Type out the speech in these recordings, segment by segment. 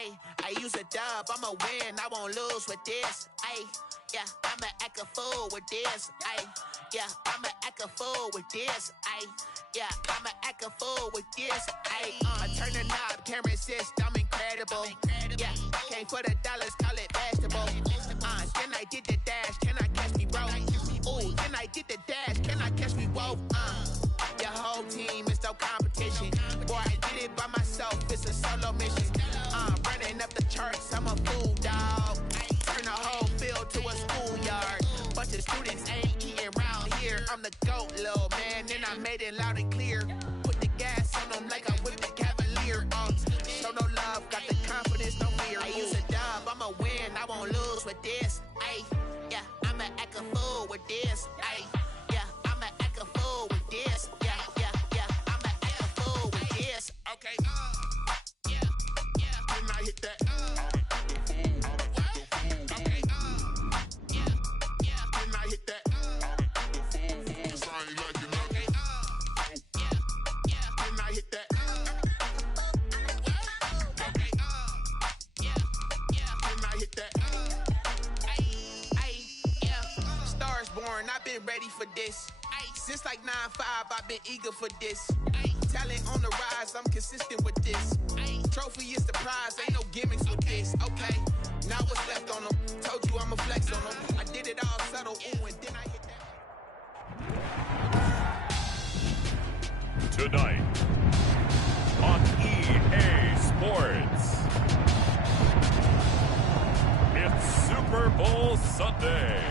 Ayy, I use a dub, I'ma win, I won't lose with this. Ayy, yeah, I'ma act a fool with this. Ayy, yeah, I'ma act a fool with this. Ayy, yeah, I'ma act a fool with this. Ayy, I turn the knob, can't resist, I'm incredible. Yeah, came for the dollars, call it vegetable. Then I did the dash, can I catch me, bro? Ooh, then I did the dash, can I catch me, whoa? Your whole team is no competition. Boy, I did it by myself, it's a solo mission. Running up the charts, I'm a fool, dog. Turn the whole field to a schoolyard. Bunch of students ain't eating round here. I'm the GOAT, little man, and I made it loud and clear. Put the gas on them like I'm with the Cavalier. Show no love, got the confidence, no fear. I use a dub, I'ma win, I won't lose with this. Ayy, yeah, I'ma act a fool with this. Ayy, yeah, I'ma act a fool with this. Yeah, yeah, yeah, I'ma act a fool with this. Okay, yeah, yeah, when I hit that. I've been ready for this. Since like 9-5, I've been eager for this. Talent on the rise, I'm consistent with this. Trophy is the prize, ain't no gimmicks with this. Okay, now what's left on them? Told you I'ma flex on them. I did it all subtle, ooh, and then I hit that. Tonight on EA Sports, it's Super Bowl Sunday.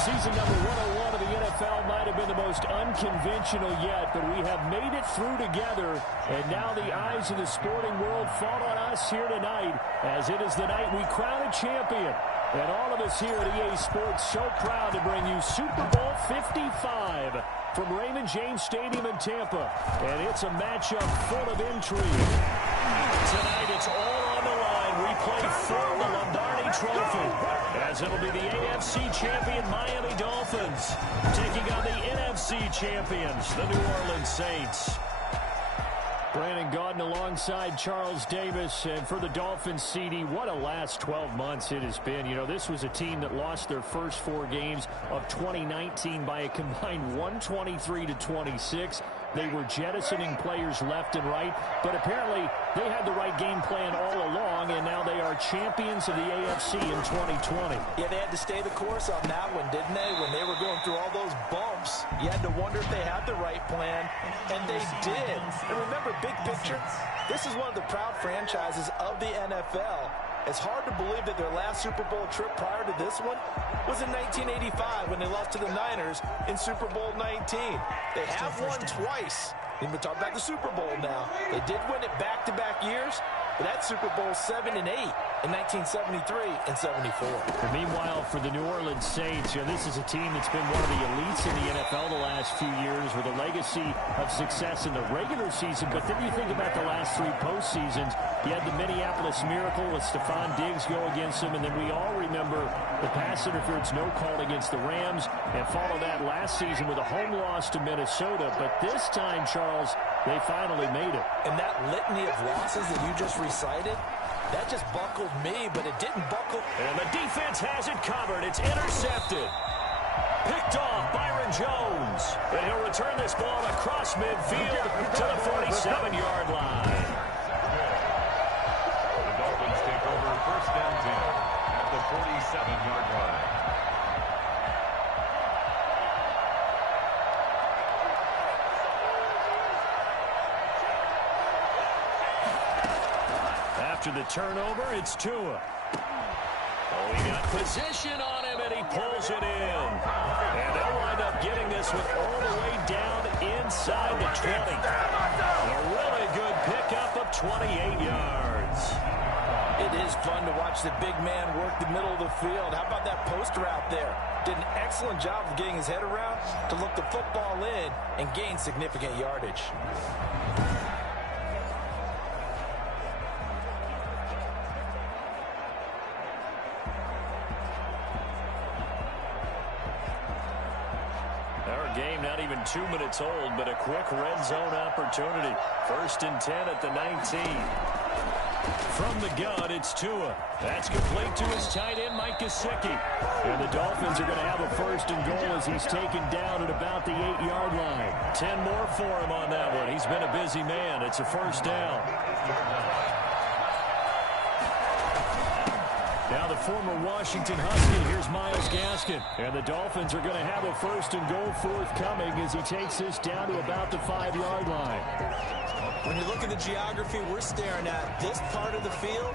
Season number 101 of the NFL might have been the most unconventional yet, but we have made it through together, and now the eyes of the sporting world fall on us here tonight, as it is the night we crown a champion. And all of us here at EA Sports so proud to bring you Super Bowl 55 from Raymond James Stadium in Tampa. And it's a matchup full of intrigue. Tonight it's all on the line. We play for the Rumb1e Trophy, as it'll be the AFC champion Miami Dolphins taking on the NFC champions, the New Orleans Saints. Brandon Gaudin alongside Charles Davis, and for the Dolphins, CD, what a last 12 months it has been. You know, this was a team that lost their first 4 games of 2019 by a combined 123-26. They were jettisoning players left and right, but apparently they had the right game plan all along, and now they are champions of the AFC in 2020. Yeah, they had to stay the course on that one, didn't they? When they were going through all those bumps, you had to wonder if they had the right plan, and they did. And remember, big picture, this is one of the proud franchises of the NFL. It's hard to believe that their last Super Bowl trip prior to this one was in 1985 when they lost to the Niners in Super Bowl 19. They have won twice. And we're talking about the Super Bowl now. They did win it back-to-back years, but that's Super Bowl 7 and 8 in 1973 and 74. And meanwhile, for the New Orleans Saints, you know, this is a team that's been one of the elites in the NFL the last few years with a legacy of success in the regular season. But then you think about the last 3 postseasons. You had the Minneapolis Miracle with Stephon Diggs go against them, and then we all remember the pass interference no call against the Rams, and follow that last season with a home loss to Minnesota. But this time, Charles, they finally made it. And that litany of losses that you just recited, that just buckled me, but it didn't buckle. And the defense has it covered. It's intercepted. Picked off Byron Jones. And he'll return this ball across midfield to the 47-yard line. The Dolphins take over first and 10 at the 47-yard line. After the turnover, it's Tua. Oh, he got position on him, and he pulls it in. And they'll wind up getting this one all the way down inside the 20. A really good pickup of 28 yards. It is fun to watch the big man work the middle of the field. How about that post route there? Did an excellent job of getting his head around to look the football in and gain significant yardage. game not even 2 minutes old, but a quick red zone opportunity. 1st and 10 at the 19. From the gun, it's Tua. That's complete to his tight end, Mike Gesicki. And the Dolphins are going to have a 1st and goal as he's taken down at about the 8-yard line. 10 more for him on that one. He's been a busy man. It's a 1st down. Now the former Washington Husky, here's Myles Gaskin. And the Dolphins are going to have a 1st and goal forthcoming as he takes this down to about the 5-yard line. When you look at the geography we're staring at, this part of the field,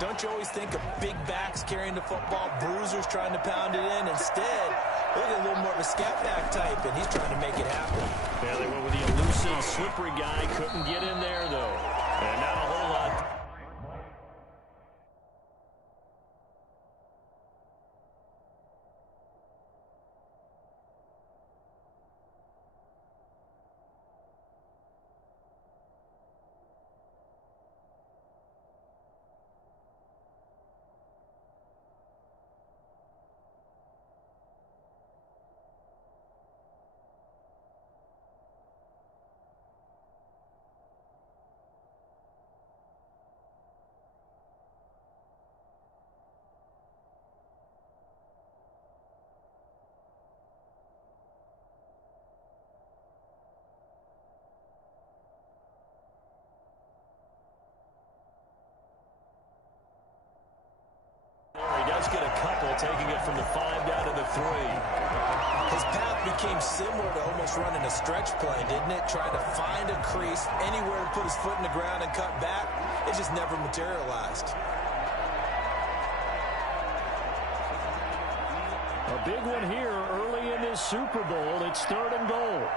don't you always think of big backs carrying the football, bruisers trying to pound it in? Instead, look at a little more of a scat back type, and he's trying to make it happen. Yeah, they went with the elusive, slippery guy. Couldn't get in there, though. And not a whole lot. He does get a couple, taking it from the 5 down to the 3. His path became similar to almost running a stretch play, didn't it? Trying to find a crease, anywhere to put his foot in the ground and cut back. It just never materialized. A big one here early in this Super Bowl. It's 3rd and goal.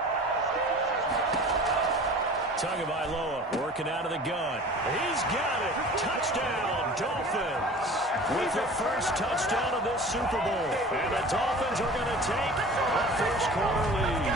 Tagovailoa working out of the gun. He's got it. Touchdown, Dolphins. With the first touchdown of this Super Bowl. And the Dolphins are going to take a first-quarter lead.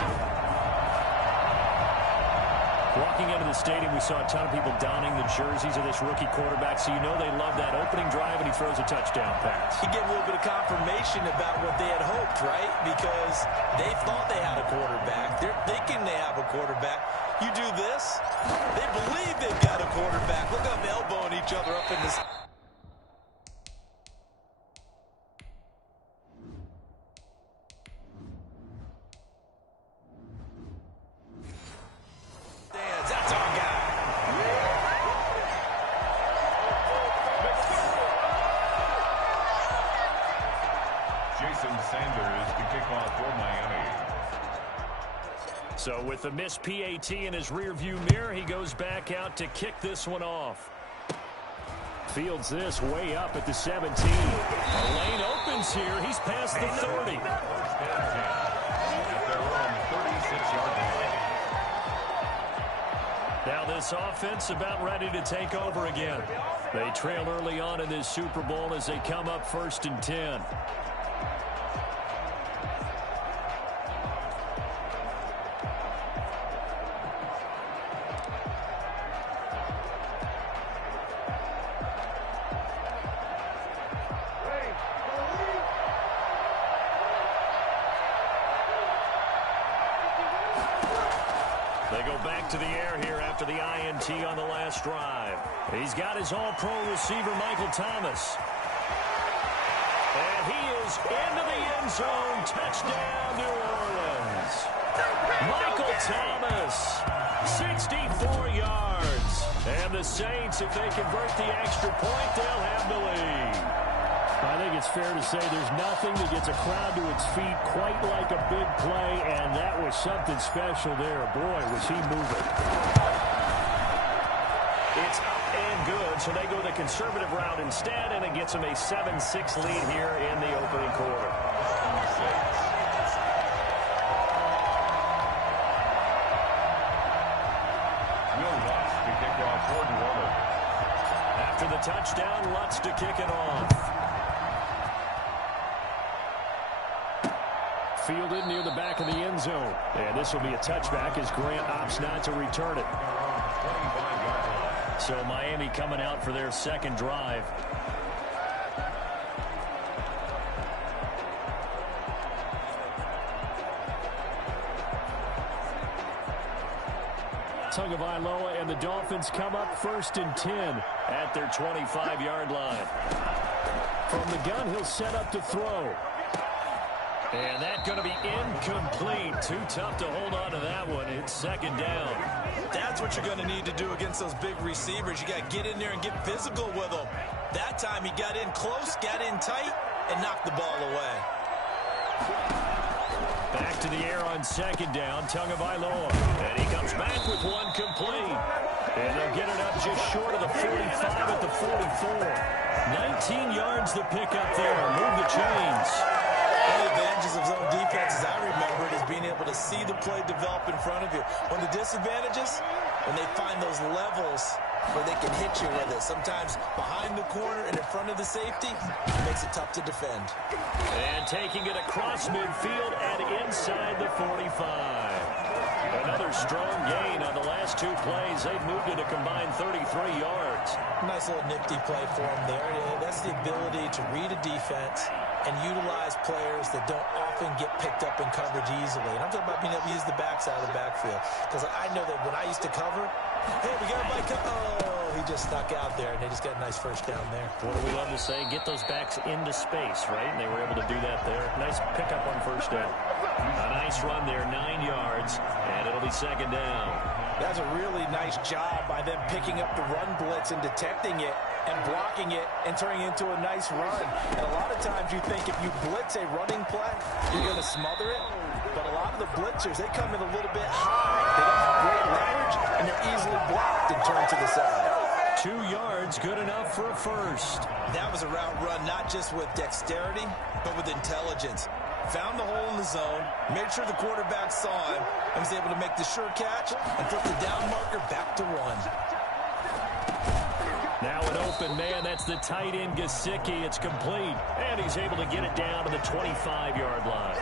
Walking into the stadium, we saw a ton of people donning the jerseys of this rookie quarterback, so you know they love that opening drive, and he throws a touchdown pass. You get a little bit of confirmation about what they had hoped, right? Because they thought they had a quarterback. They're thinking they have a quarterback. You do this, they believe they've got a quarterback. Look up, elbowing each other up in this. That's our guy. Jason Sanders to kick off for Miami. So with the missed PAT in his rearview mirror, he goes back out to kick this one off. Fields this way up at the 17. A lane opens here. He's past the 30. Now this offense about ready to take over again. They trail early on in this Super Bowl as they come up 1st and 10. They go back to the air here after the INT on the last drive. He's got his all-pro receiver, Michael Thomas. And he is into the end zone. Touchdown, New Orleans. Michael Thomas, 64 yards. And the Saints, if they convert the extra point, they'll have the lead. I think it's fair to say there's nothing that gets a crowd to its feet quite like a big play, and that was something special there. Boy, was he moving. It's up and good, so they go the conservative route instead, and it gets them a 7-6 lead here in the opening quarter. After the touchdown, Lutz to kick it off. Fielded near the back of the end zone. And this will be a touchback as Grant opts not to return it. So Miami coming out for their second drive. Tagovailoa and the Dolphins come up 1st and 10 at their 25-yard line. From the gun, he'll set up to throw. And that's going to be incomplete. Too tough to hold on to that one. It's 2nd down. That's what you're going to need to do against those big receivers. You got to get in there and get physical with them. That time he got in close, got in tight, and knocked the ball away. Back to the air on 2nd down, Tagovailoa. And he comes back with one complete. And they'll get it up just short of the 45 at the 44. 19 yards to pick up there. Move the chains. One of the advantages of zone defense, as I remember it, is being able to see the play develop in front of you. One of the disadvantages, when they find those levels where they can hit you with it, sometimes behind the corner and in front of the safety, it makes it tough to defend. And taking it across midfield and inside the 45. Another strong gain on the last 2 plays. They've moved it a combined 33 yards. Nice little nifty play for him there. That's the ability to read a defense and utilize players that don't often get picked up in coverage easily. And I'm talking about being able to use the backside of the backfield. Because I know that when I used to cover, hey, we got a bike. Oh, he just snuck out there, and they just got a nice 1st down there. What do we love to say? Get those backs into space, right? And they were able to do that there. Nice pickup on 1st down. A nice run there, 9 yards, and it'll be 2nd down. That's a really nice job by them picking up the run blitz and detecting it and blocking it and turning it into a nice run. And a lot of times you think if you blitz a running play, you're going to smother it. But a lot of the blitzers, they come in a little bit high. They don't have great leverage, and they're easily blocked and turned to the side. 2 yards, good enough for a 1st. That was a route run, not just with dexterity, but with intelligence. Found the hole in the zone, made sure the quarterback saw him, and was able to make the sure catch and flip the down marker back to 1. Now an open man, that's the tight end Gesicki. It's complete, and he's able to get it down to the 25-yard line.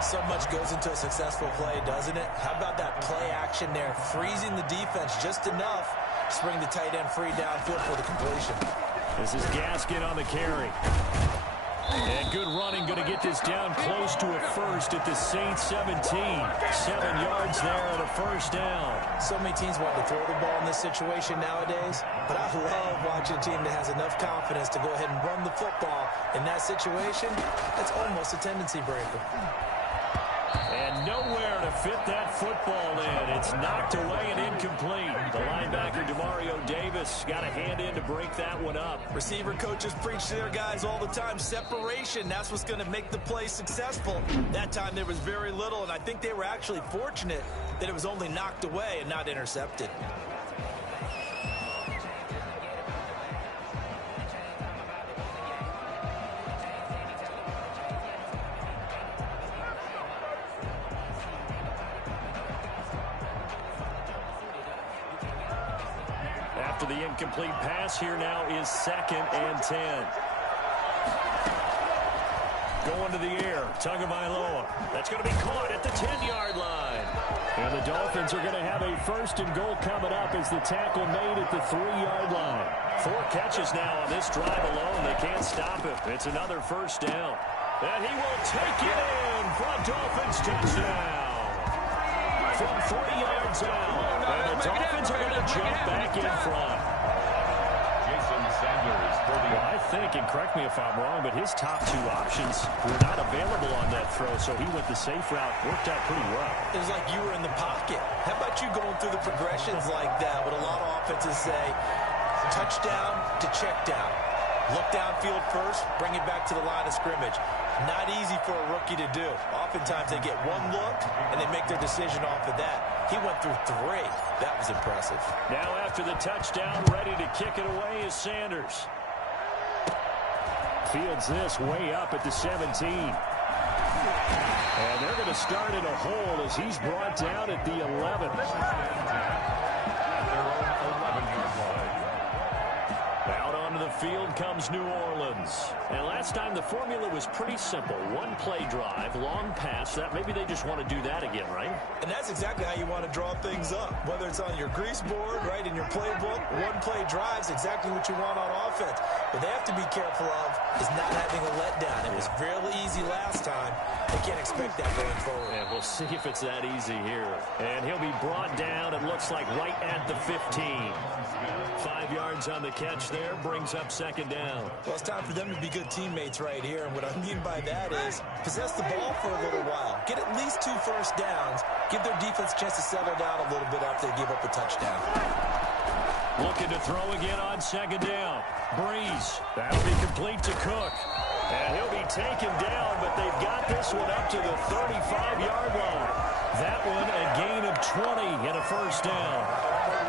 So much goes into a successful play, doesn't it? How about that play action there, freezing the defense just enough to bring the tight end free downfield for the completion. This is Gaskin on the carry. And good running, going to get this down close to a 1st at the Saints 17. 7 yards there and a 1st down. So many teams want to throw the ball in this situation nowadays, but I love watching a team that has enough confidence to go ahead and run the football in that situation. That's almost a tendency breaker. And nowhere to fit that football in. It's knocked away and incomplete. The linebacker, Demario Davis, got a hand in to break that one up. Receiver coaches preach to their guys all the time. Separation, that's what's going to make the play successful. That time there was very little, and I think they were actually fortunate that it was only knocked away and not intercepted. After the incomplete pass, here now is 2nd and 10. Going to the air, Tagovailoa. That's going to be caught at the 10-yard line. And the Dolphins are going to have a 1st and goal coming up as the tackle made at the 3-yard line. 4 catches now on this drive alone. They can't stop it. It's another 1st down. And he will take it in for a Dolphins touchdown. From 3 yards out. And the Dolphins are going to jump back in front. Well, I think, and correct me if I'm wrong, but his top 2 options were not available on that throw, so he went the safe route. Worked out pretty well. It was like you were in the pocket. How about you going through the progressions like that? What a lot of offenses say, touchdown to check down. Look downfield first, bring it back to the line of scrimmage. Not easy for a rookie to do. Oftentimes they get one look, and they make their decision off of that. He went through 3. That was impressive. Now after the touchdown, ready to kick it away is Sanders. Fields this way up at the 17. And they're going to start in a hole as he's brought down at the 11. Out onto the field comes New Orleans. And last time the formula was pretty simple. One play drive, long pass. That maybe they just want to do that again, right? And that's exactly how you want to draw things up. Whether it's on your grease board, right, in your playbook, one play drive is exactly what you want on offense. What they have to be careful of is not having a letdown. It was really easy last time. They can't expect that going forward. And we'll see if it's that easy here. And he'll be brought down, it looks like, right at the 15. 5 yards on the catch there, brings up second down. Well, it's time for them to be good teammates right here. And what I mean by that is possess the ball for a little while. Get at least 2 first downs. Give their defense a chance to settle down a little bit after they give up a touchdown. Looking to throw again on second down. Breeze. That'll be complete to Cook. And he'll be taken down, but they've got this one up to the 35-yard line. That one a gain of 20 and a first down.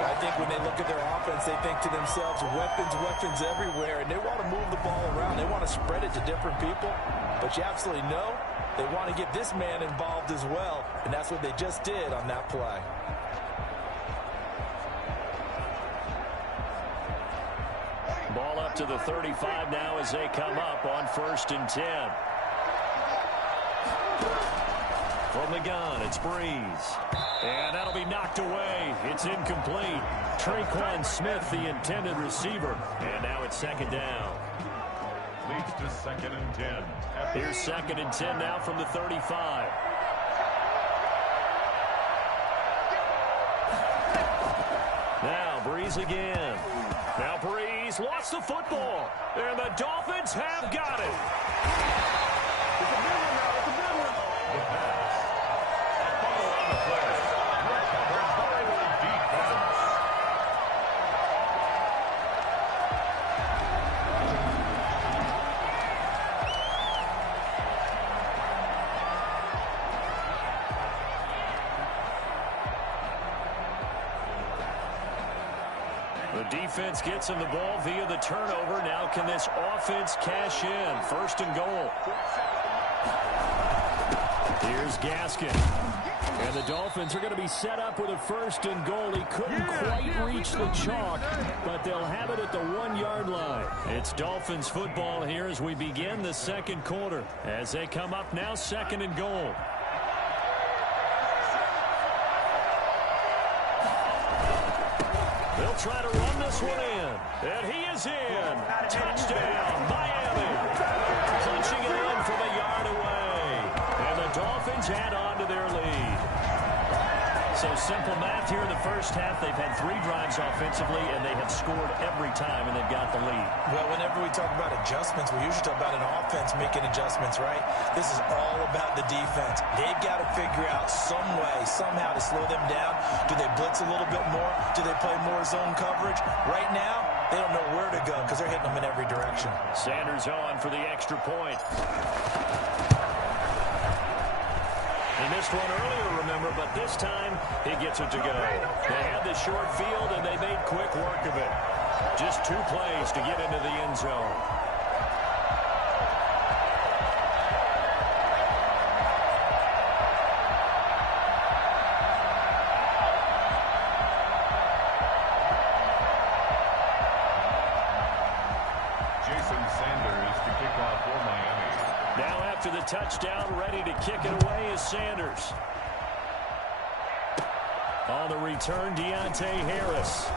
I think when they look at their offense, they think to themselves, weapons everywhere, and they want to move the ball around. They want to spread it to different people, but you absolutely know they want to get this man involved as well, and that's what they just did on that play. Ball up to the 35 now as they come up on 1st and 10. From the gun, it's Breeze. And that'll be knocked away. It's incomplete. Traquan Smith, the intended receiver. And now it's second down. Leads to 2nd and 10. Here's 2nd and 10 now from the 35. Now Breeze again. Now Breeze lost the football. And the Dolphins have got it. It's a big one now. It's a big one. The pass. A follow on the play. Recovered by the defense. The defense gets him the ball via the turnover. Now can this offense cash in? 1st and goal. Here's Gaskin. And the Dolphins are going to be set up with a 1st and goal. He couldn't quite reach the chalk, but they'll have it at the 1-yard line. It's Dolphins football here as we begin the 2nd quarter. As they come up now, 2nd and goal. They'll try to run this one in. And he is in. Touchdown, Miami. Punching it in from a yard away. And the Dolphins add on to their lead. So simple math here in the first half. They've had 3 drives offensively, and they have scored every time, and they've got the lead. Well, whenever we talk about adjustments, we usually talk about an offense making adjustments, right? This is all about the defense. They've got to figure out some way, somehow to slow them down. Do they blitz a little bit more? Do they play more zone coverage? Right now, they don't know where to go because they're hitting them in every direction. Sanders on for the extra point. He missed one earlier, remember, but this time he gets it to go. They had the short field, and they made quick work of it. Just 2 plays to get into the end zone. Jason Sanders to kick off for Miami. Now after the touchdown, ready to kick it away is Sanders. On the return, Deontay Harris.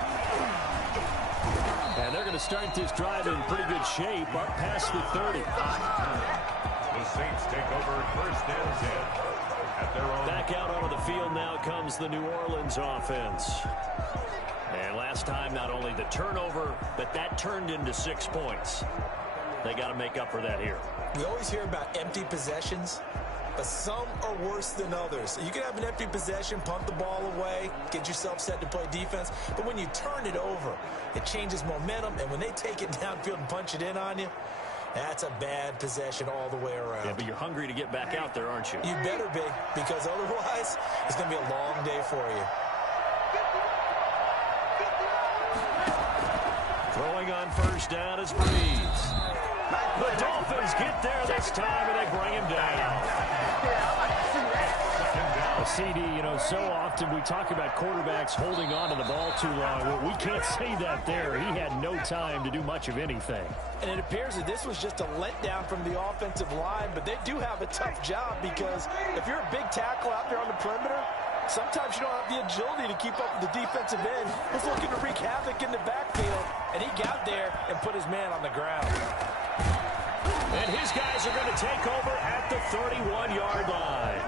And they're going to start this drive in pretty good shape, up past the 30. The Saints take over 1st and 10 at their own. Back out onto the field now comes the New Orleans offense. And last time, not only the turnover, but that turned into 6 points. They got to make up for that here. We always hear about empty possessions, but some are worse than others. You can have an empty possession, punt the ball away, get yourself set to play defense, but when you turn it over, it changes momentum, and when they take it downfield and punch it in on you, that's a bad possession all the way around. Yeah, but you're hungry to get back out there, aren't you? You better be, because otherwise, it's going to be a long day for you. Throwing on 1st down is Breeze. The Dolphins get there this time, and they bring him down. A CD, you know, so often we talk about quarterbacks holding on to the ball too long. Well, we can't say that there. He had no time to do much of anything. And it appears that this was just a letdown from the offensive line, but they do have a tough job because if you're a big tackle out there on the perimeter, Sometimes you don't have the agility to keep up with the defensive end. He's looking to wreak havoc in the backfield, and he got there and put his man on the ground. And his guys are going to take over at the 31-yard line.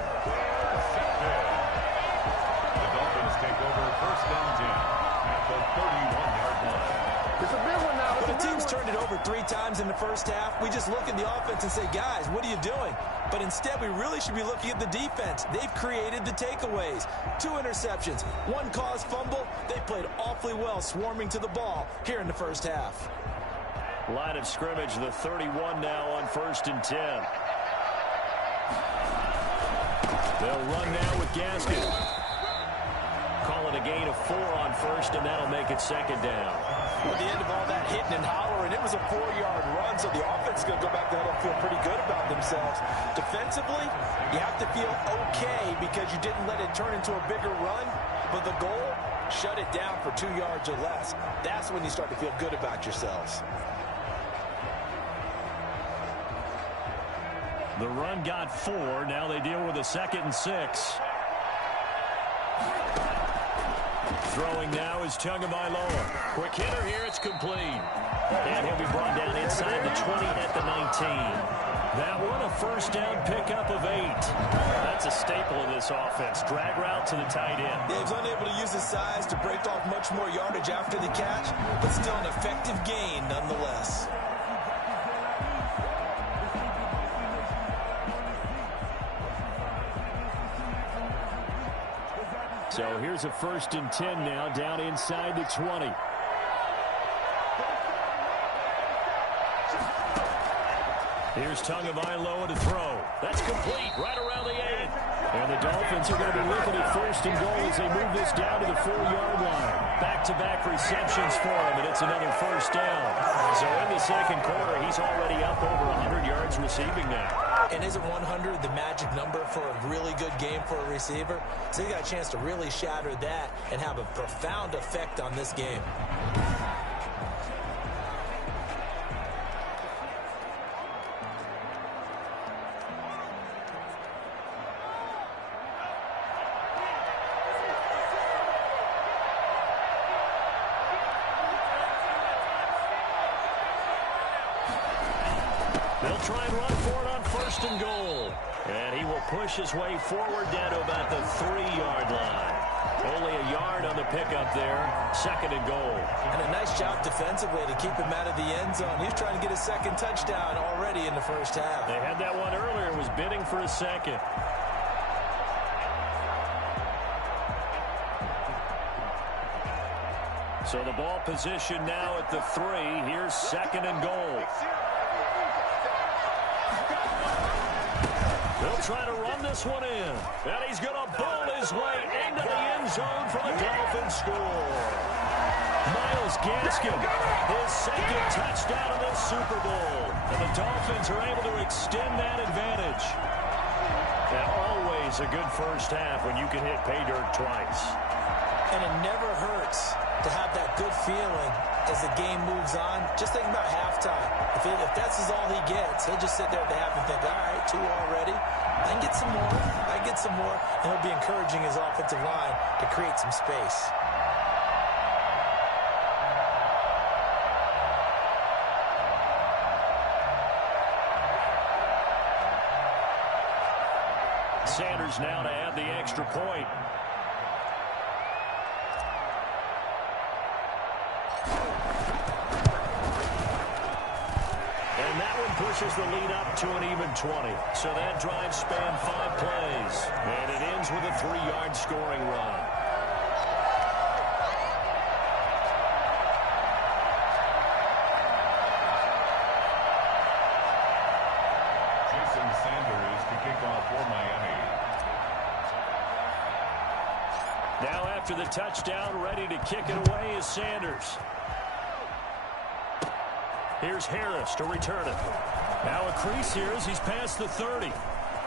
The Dolphins take over first and 10 at the 31-yard line. It's a big one now. When a team's turned it over 3 times in the first half, we just look at the offense and say, guys, what are you doing? But instead, we really should be looking at the defense. They've created the takeaways. 2 interceptions, 1 caused fumble. They played awfully well swarming to the ball here in the first half. Line of scrimmage, the 31 now on first and 10. They'll run now with Gaskin. Call it a gain of 4 on first, and that'll make it second down. At the end of all that hitting and hollering, it was a 4-yard run, so the offense is going to go back there and feel pretty good about themselves. Defensively, you have to feel okay because you didn't let it turn into a bigger run, but the goal, shut it down for 2 yards or less. That's when you start to feel good about yourselves. The run got 4. Now they deal with a 2nd and 6. Throwing now is Tagovailoa. Quick hitter here. It's complete. And he'll be brought down inside the 20 at the 19. That one a first down pickup of 8. That's a staple of this offense. Drag route to the tight end. Yeah, he was unable to use his size to break off much more yardage after the catch, but still an effective gain nonetheless. So here's a first and 10 now down inside the 20. Here's Tagovailoa to throw. That's complete right around the 8. And the Dolphins are going to be looking at first and goal as they move this down to the 4-yard line. Back-to-back receptions for him, and it's another first down. So in the second quarter, he's already up over 100 yards receiving now. And isn't 100 the magic number for a really good game for a receiver? So he got a chance to really shatter that and have a profound effect on this game. They'll try and run for it on first and goal. And he will push his way forward down to about the 3-yard line. Only a yard on the pickup there. 2nd and goal. And a nice job defensively to keep him out of the end zone. He's trying to get his 2nd touchdown already in the first half. They had that one earlier. Was bidding for a 2nd. So the ball position now at the 3. Here's 2nd and goal. They'll try to run this one in. And he's going to bowl his way into the end zone for the Dolphins score. Myles Gaskin, his 2nd touchdown of this Super Bowl. And the Dolphins are able to extend that advantage. And always a good first half when you can hit pay dirt twice. And it never hurts to have that good feeling as the game moves on. Just think about halftime. If that's all he gets, he'll just sit there at the half and think, all right, 2 already. I can get some more. I get some more. And he'll be encouraging his offensive line to create some space. Sanders now to add the extra point. And that one pushes the lead up to an even 20. So that drive spanned 5 plays. And it ends with a 3-yard scoring run. Sanders to kick off for Miami. Now after the touchdown, ready to kick it away is Sanders. Here's Harris to return it. Now a crease here as he's past the 30.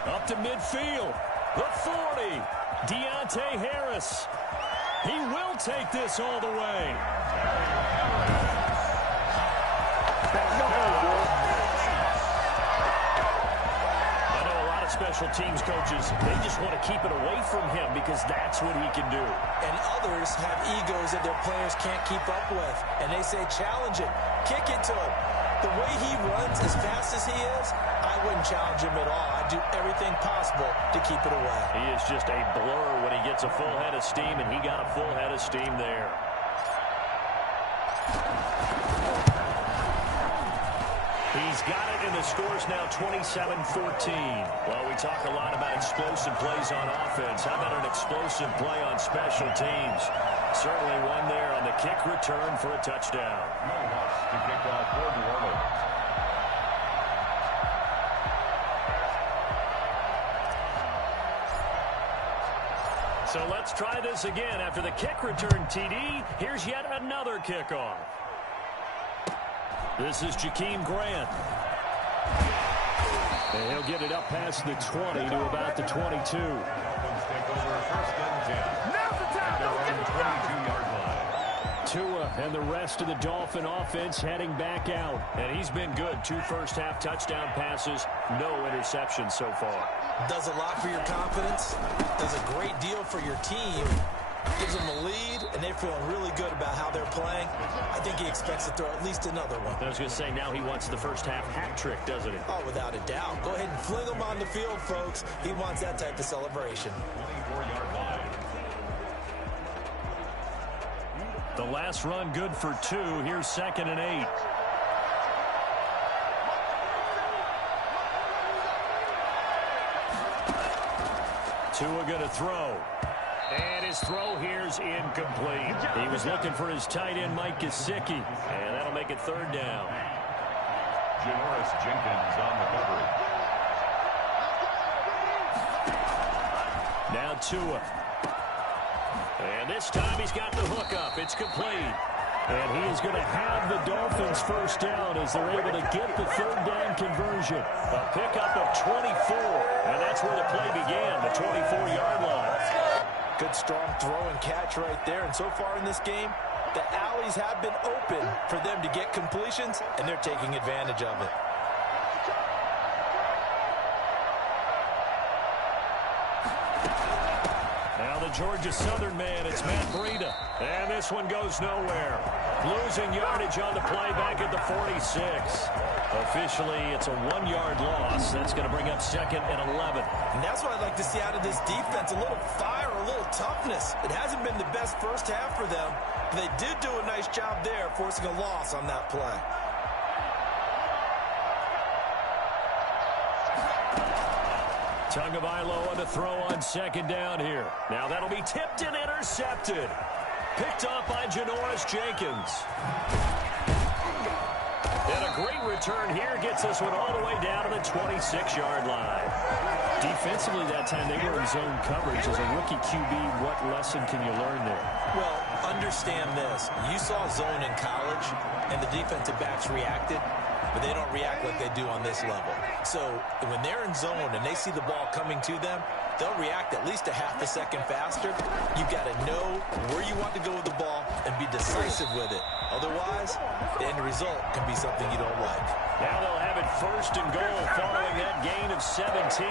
Up to midfield. The 40. Deontay Harris. He will take this all the way. special teams coaches, they just want to keep it away from him because that's what he can do. And others have egos that their players can't keep up with. And they say, challenge it, kick it to him. The way he runs as fast as he is, I wouldn't challenge him at all. I'd do everything possible to keep it away. He is just a blur when he gets a full head of steam, and he got a full head of steam there. He's got it, and the score's now 27-14. Well, we talk a lot about explosive plays on offense. How about an explosive play on special teams? Certainly one there on the kick return for a touchdown. To kick off for New Orleans. So let's try this again. After the kick return TD, here's yet another kickoff. This is Jakeem Grant. And he'll get it up past the 20 to about the 22. Take over first and 10. Now's the time. They're on the 22-yard line. Tua and the rest of the Dolphin offense heading back out. And he's been good. 2 first-half touchdown passes, no interceptions so far. Does a lot for your confidence. Does a great deal for your team. Gives them a lead, and they're feeling really good about how they're playing. I think he expects to throw at least another one. I was going to say, now he wants the first-half hat trick, doesn't he? Oh, without a doubt. Go ahead and fling him on the field, folks. He wants that type of celebration. 24-yard line. The last run good for 2. Here's 2nd and 8. Tua going to throw. And his throw here's incomplete. He was looking for his tight end, Mike Gesicki. And that'll make it 3rd down. Janoris Jenkins on the coverage. Now Tua. And this time he's got the hook up. It's complete. And he is going to have the Dolphins first down as they're able to get the 3rd down conversion. A pickup of 24. And that's where the play began, the 24-yard line. Good, strong throw and catch right there. And so far in this game, the alleys have been open for them to get completions, and they're taking advantage of it. Now the Georgia Southern man, it's Matt Breida. And this one goes nowhere. Losing yardage on the play back at the 46. Officially, it's a 1-yard loss. That's going to bring up 2nd and 11. And that's what I'd like to see out of this defense. A little fire, a little toughness. It hasn't been the best first half for them, but they did do a nice job there, forcing a loss on that play. Tagovailoa on the throw on 2nd down here. Now that'll be tipped and intercepted. Picked off by Janoris Jenkins. And a great return here gets this one all the way down to the 26-yard line. Defensively that time, they were in zone coverage. As a rookie QB, what lesson can you learn there? Well, understand this. You saw zone in college, and the defensive backs reacted, but they don't react like they do on this level. So when they're in zone and they see the ball coming to them, they'll react at least a half a second faster. You've got to know where you want to go with the ball and be decisive with it. Otherwise, the end result can be something you don't like. Now they'll have it 1st and goal following that gain of 17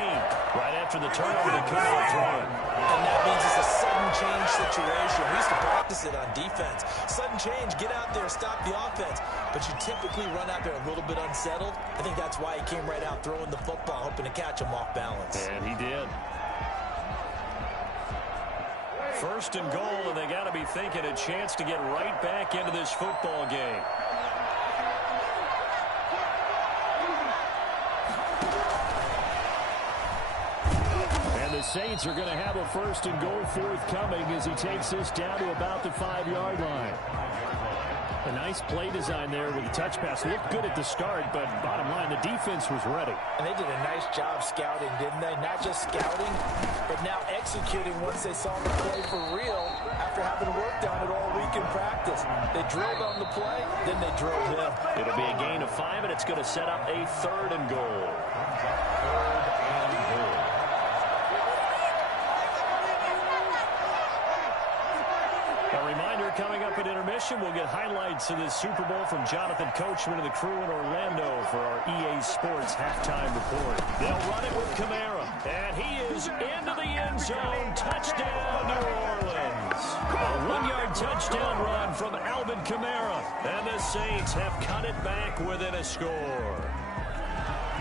right after the turnover that could have run. And that means it's a sudden change situation. We used to practice it on defense. Sudden change, get out there, stop the offense. But you typically run out there a little bit unsettled. I think that's why he came right out throwing the football, hoping to catch him off balance. And he did. 1st and goal, and they got to be thinking a chance to get right back into this football game. And the Saints are going to have a 1st and goal forthcoming as he takes this down to about the 5-yard line. A nice play design there with the touch pass. Looked good at the start, but bottom line, the defense was ready. And they did a nice job scouting, didn't they? Not just scouting, but now executing once they saw the play for real after having worked on it all week in practice. They drilled on the play, then they drilled him. It'll be a gain of 5, and it's going to set up a 3rd and goal. A reminder, coming up at intermission, we'll get highlights of this Super Bowl from Jonathan Coachman and the crew in Orlando for our EA Sports halftime report. They'll run it with Kamara, and he is into the end zone. Touchdown, New Orleans. A 1-yard touchdown run from Alvin Kamara, and the Saints have cut it back within a score.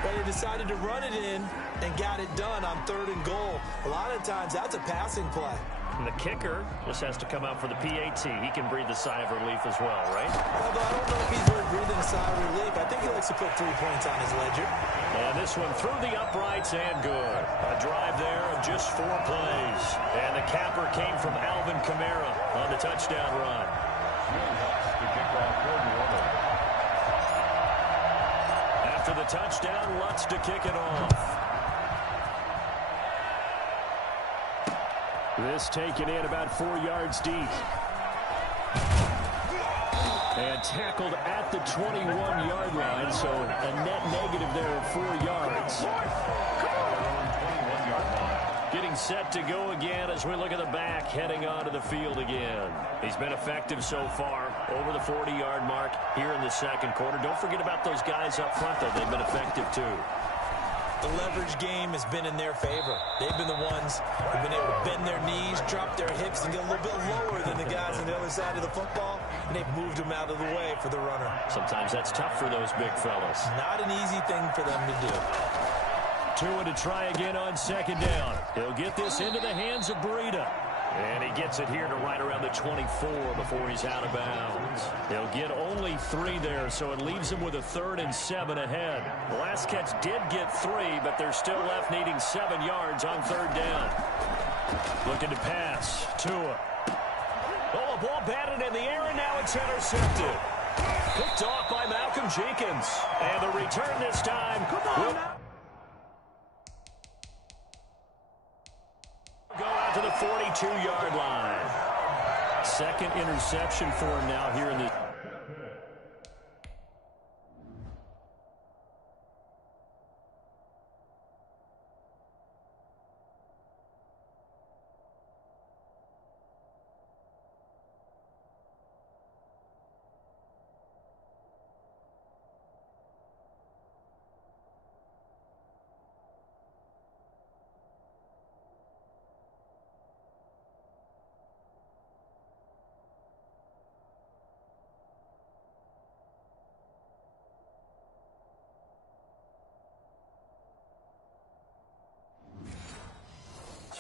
But they decided to run it in and got it done on 3rd and goal. A lot of times, that's a passing play. And the kicker just has to come out for the PAT. He can breathe a sigh of relief as well, right? Although I don't know if he's really breathing a sigh of relief. I think he likes to put 3 points on his ledger. And this one through the uprights and good. A drive there of just 4 plays. And the capper came from Alvin Kamara on the touchdown run. After the touchdown, Lutz to kick it off. This taken in about 4 yards deep. And tackled at the 21-yard line, so a net negative there of 4 yards. Getting set to go again as we look at the back, heading onto the field again. He's been effective so far, over the 40-yard mark here in the second quarter. Don't forget about those guys up front, though. They've been effective, too. The leverage game has been in their favor. They've been the ones who've been able to bend their knees, drop their hips, and get a little bit lower than the guys on the other side of the football, and they've moved them out of the way for the runner. Sometimes that's tough for those big fellas. Not an easy thing for them to do. Tua to try again on 2nd down. He'll get this into the hands of Breida. And he gets it here to right around the 24 before he's out of bounds. He'll get only 3 there, so it leaves him with a 3rd and 7 ahead. The last catch did get 3, but they're still left needing 7 yards on 3rd down. Looking to pass. Tua. Oh, a ball batted in the air, and now it's intercepted. Picked off by Malcolm Jenkins. And the return this time. Come on. Go out to the 42-yard line. 2nd interception for him now here in the...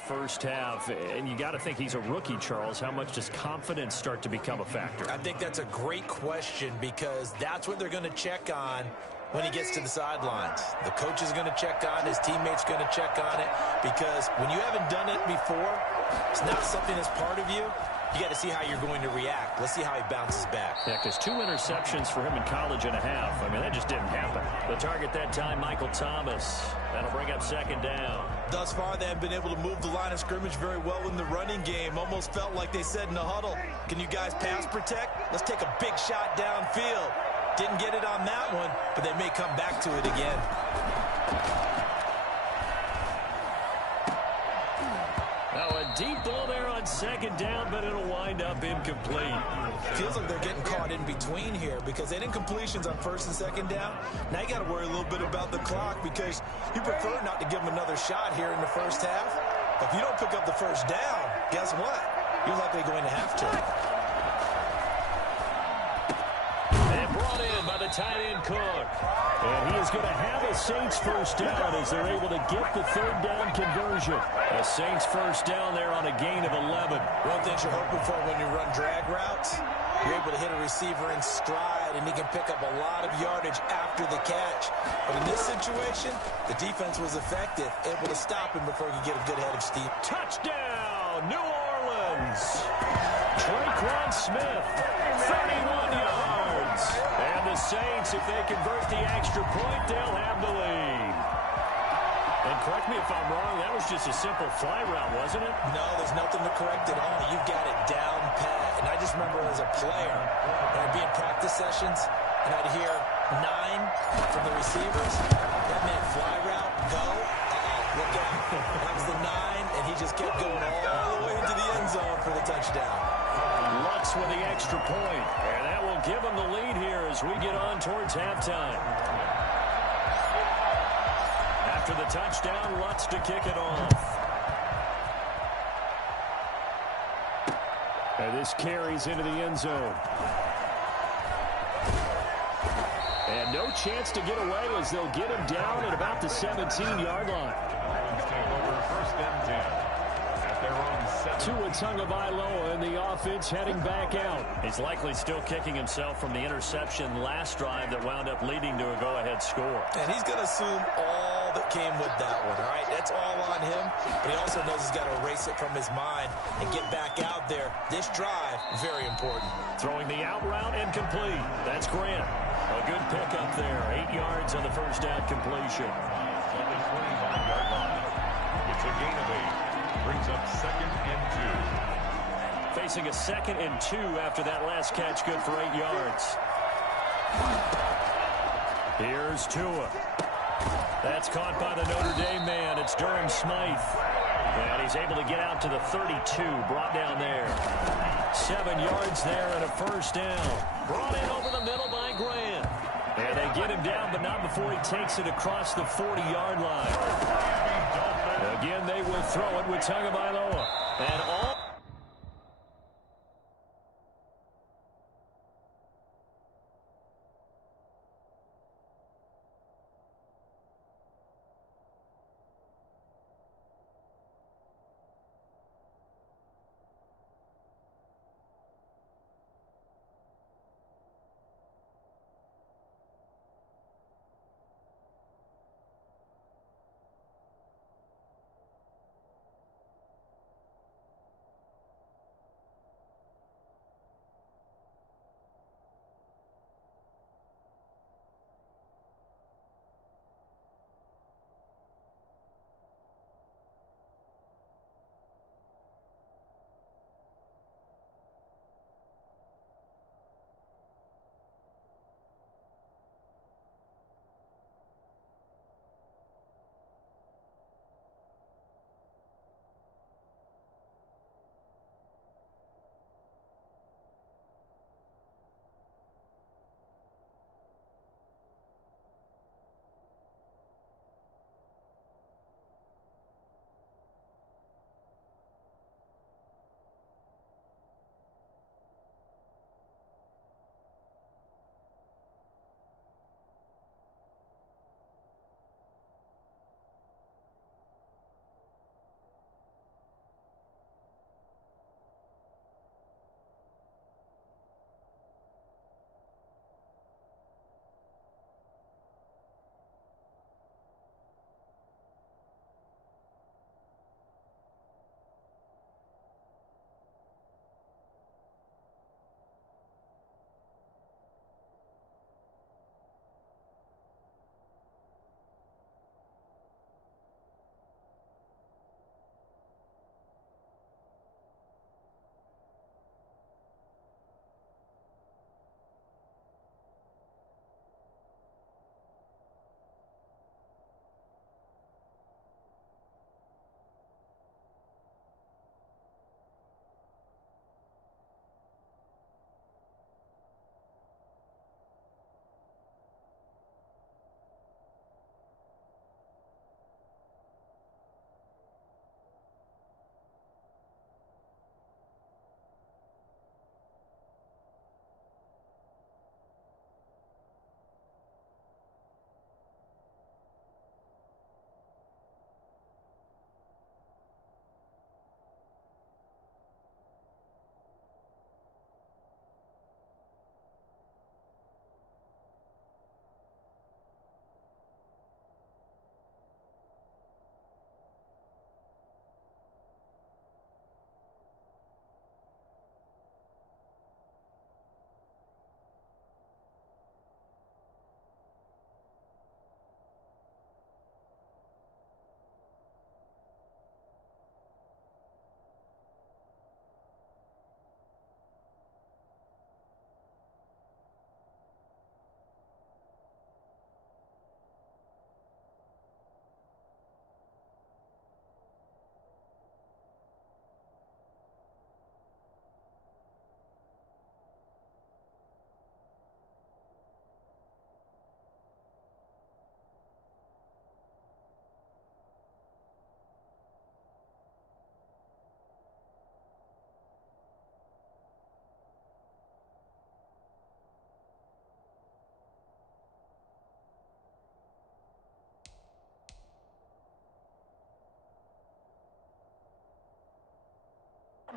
First half, and you got to think he's a rookie, Charles. How much does confidence start to become a factor? I think that's a great question because that's what they're going to check on when he gets to the sidelines. The coach is going to check on, his teammates going to check on it, because when you haven't done it before, it's not something that's part of you. You got to see how you're going to react. Let's see how he bounces back. Yeah, because 2 interceptions for him in college and a half. I mean, that just didn't happen. The target that time, Michael Thomas. That'll bring up 2nd down. Thus far, they haven't been able to move the line of scrimmage very well in the running game. Almost felt like they said in the huddle, can you guys pass protect? Let's take a big shot downfield. Didn't get it on that one, but they may come back to it again. Now a deep ball there on 2nd down, but it'll wind up incomplete. Feels like they're getting caught in between here because they didn't completions on 1st and 2nd down. Now you got to worry a little bit about the clock because you prefer not to give them another shot here in the first half. But if you don't pick up the 1st down, guess what? You're likely going to have to. And brought in by the tight end Cook. And he is going to have a Saints 1st down as they're able to get the 3rd down conversion. A Saints 1st down there on a gain of 11. One thing you're hoping for when you run drag routes, you're able to hit a receiver in stride, and he can pick up a lot of yardage after the catch. But in this situation, the defense was effective, able to stop him before he could get a good head of steam. Touchdown, New Orleans. Traquan Smith, 31 yards. And the Saints, if they convert the extra point, they'll have the lead. And correct me if I'm wrong, that was just a simple fly route, wasn't it? No, there's nothing to correct at all. You've got it down pat. And I just remember as a player, I'd be in practice sessions, and I'd hear 9 from the receivers. That meant fly route, go. Look out. That was the 9, and he just kept going all the way into the end zone for the touchdown. Bucks with the extra point. And that will give them the lead here as we get on towards halftime. After the touchdown, Lutz to kick it off. And this carries into the end zone. And no chance to get away as they'll get him down at about the 17-yard line. Take over first and 10 at their own 7. MK11 in the offense heading back out. He's likely still kicking himself from the interception last drive that wound up leading to a go-ahead score. And he's going to assume all that came with that one, all right? That's all on him, but he also knows he's got to erase it from his mind and get back out there. This drive, very important. Throwing the out route and complete. That's Grant. A good pickup there. 8 yards on the first down completion. On the 25-yard line. It's a gain of 8. Brings up 2nd and 2. Facing a 2nd and 2 after that last catch, good for 8 yards. Here's Tua. That's caught by the Notre Dame man. It's Durham Smythe. And he's able to get out to the 32, brought down there. 7 yards there and a first down. Brought in over the middle by Grant. And they get him down, but not before he takes it across the 40-yard line. Again, they will throw it with Tagovailoa. And all...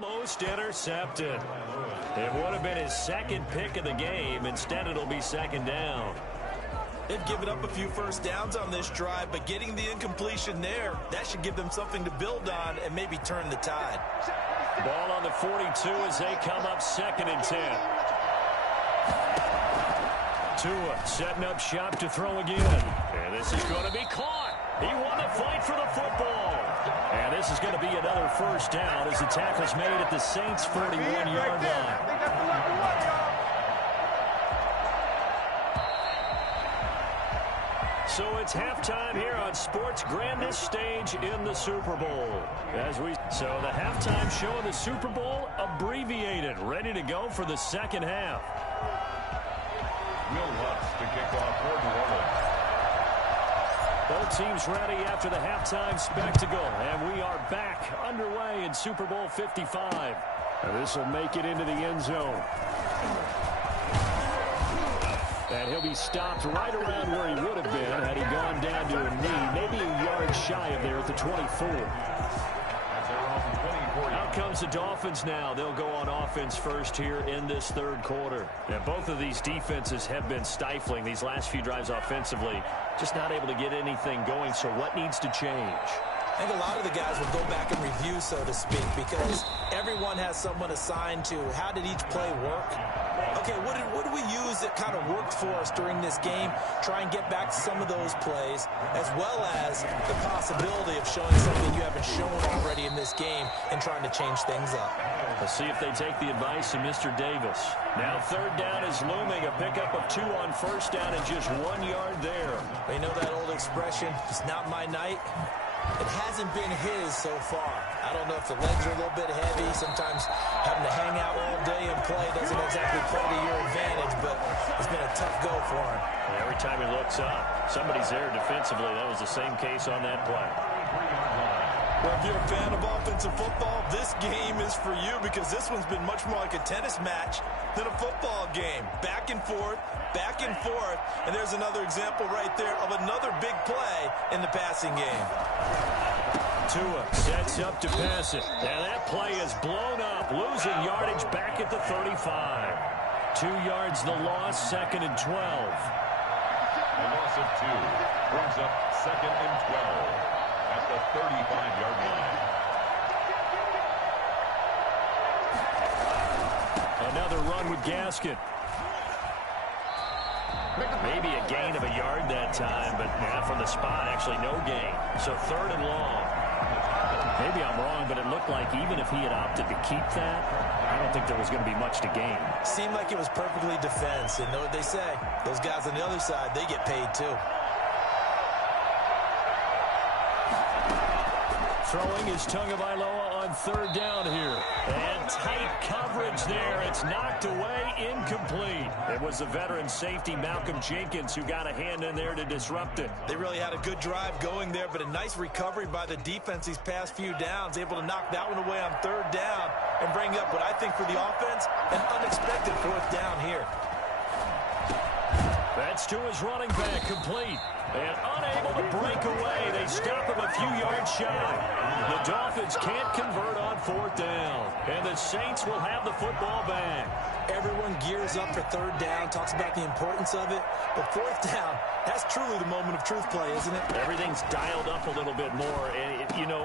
Almost intercepted. It would have been his second pick of the game. Instead, it'll be second down. They've given up a few first downs on this drive, but getting the incompletion there, that should give them something to build on and maybe turn the tide. Ball on the 42 as they come up 2nd and 10. Tua setting up shop to throw again. And this is going to be caught. He won the fight for the football. And this is going to be another first down as the tackle's made at the Saints' 41-yard line. So it's halftime here on sports' grandest stage in the Super Bowl. So the halftime show of the Super Bowl abbreviated, ready to go for the second half. MK11 to kick off for New Orleans. Both teams ready after the halftime spectacle, and we are back underway in Super Bowl 55. And this will make it into the end zone. And he'll be stopped right around where he would have been had he gone down to a knee, maybe a yard shy of there at the 24. Out comes the Dolphins now. They'll go on offense first here in this third quarter. And both of these defenses have been stifling these last few drives offensively. Just not able to get anything going, so what needs to change? I think a lot of the guys will go back and review, so to speak, because everyone has someone assigned to how did each play work. Okay, what did we use that kind of worked for us during this game? Try and get back to some of those plays, as well as the possibility of showing something you haven't shown already in this game and trying to change things up. Let's see if they take the advice of Mr. Davis. Now third down is looming, a pickup of 2 on first down and just 1 yard there. You know that old expression, it's not my night? It hasn't been his so far. I don't know if the legs are a little bit heavy. Sometimes having to hang out all day and play doesn't exactly play to your advantage, but it's been a tough go for him. And every time he looks up, somebody's there defensively. That was the same case on that play. Well, if you're a fan of offensive football, this game is for you because this one's been much more like a tennis match than a football game. Back and forth, and there's another example right there of another big play in the passing game. Tua sets up to pass it. And that play is blown up, losing yardage back at the 35. 2 yards the loss, 2nd and 12. A loss of 2 brings up 2nd and 12. At the 35-yard line. Another run with Gaskin. Maybe a gain of a yard that time, but from the spot, actually no gain. So 3rd and long. Maybe I'm wrong, but it looked like even if he had opted to keep that, I don't think there was going to be much to gain. Seemed like it was perfectly defense. And know what they say? Those guys on the other side, they get paid too. Throwing is Tagovailoa on 3rd down here. And tight coverage there. It's knocked away, incomplete. It was the veteran safety, Malcolm Jenkins, who got a hand in there to disrupt it. They really had a good drive going there, but a nice recovery by the defense these past few downs, able to knock that one away on 3rd down and bring up what I think for the offense, an unexpected 4th down here. That's to his running back, complete. And unable to break away. They stop him a few yards shy. The Dolphins can't convert on 4th down. And the Saints will have the football back. Everyone gears up for 3rd down, talks about the importance of it. But 4th down, that's truly the moment of truth play, isn't it? Everything's dialed up a little bit more. And,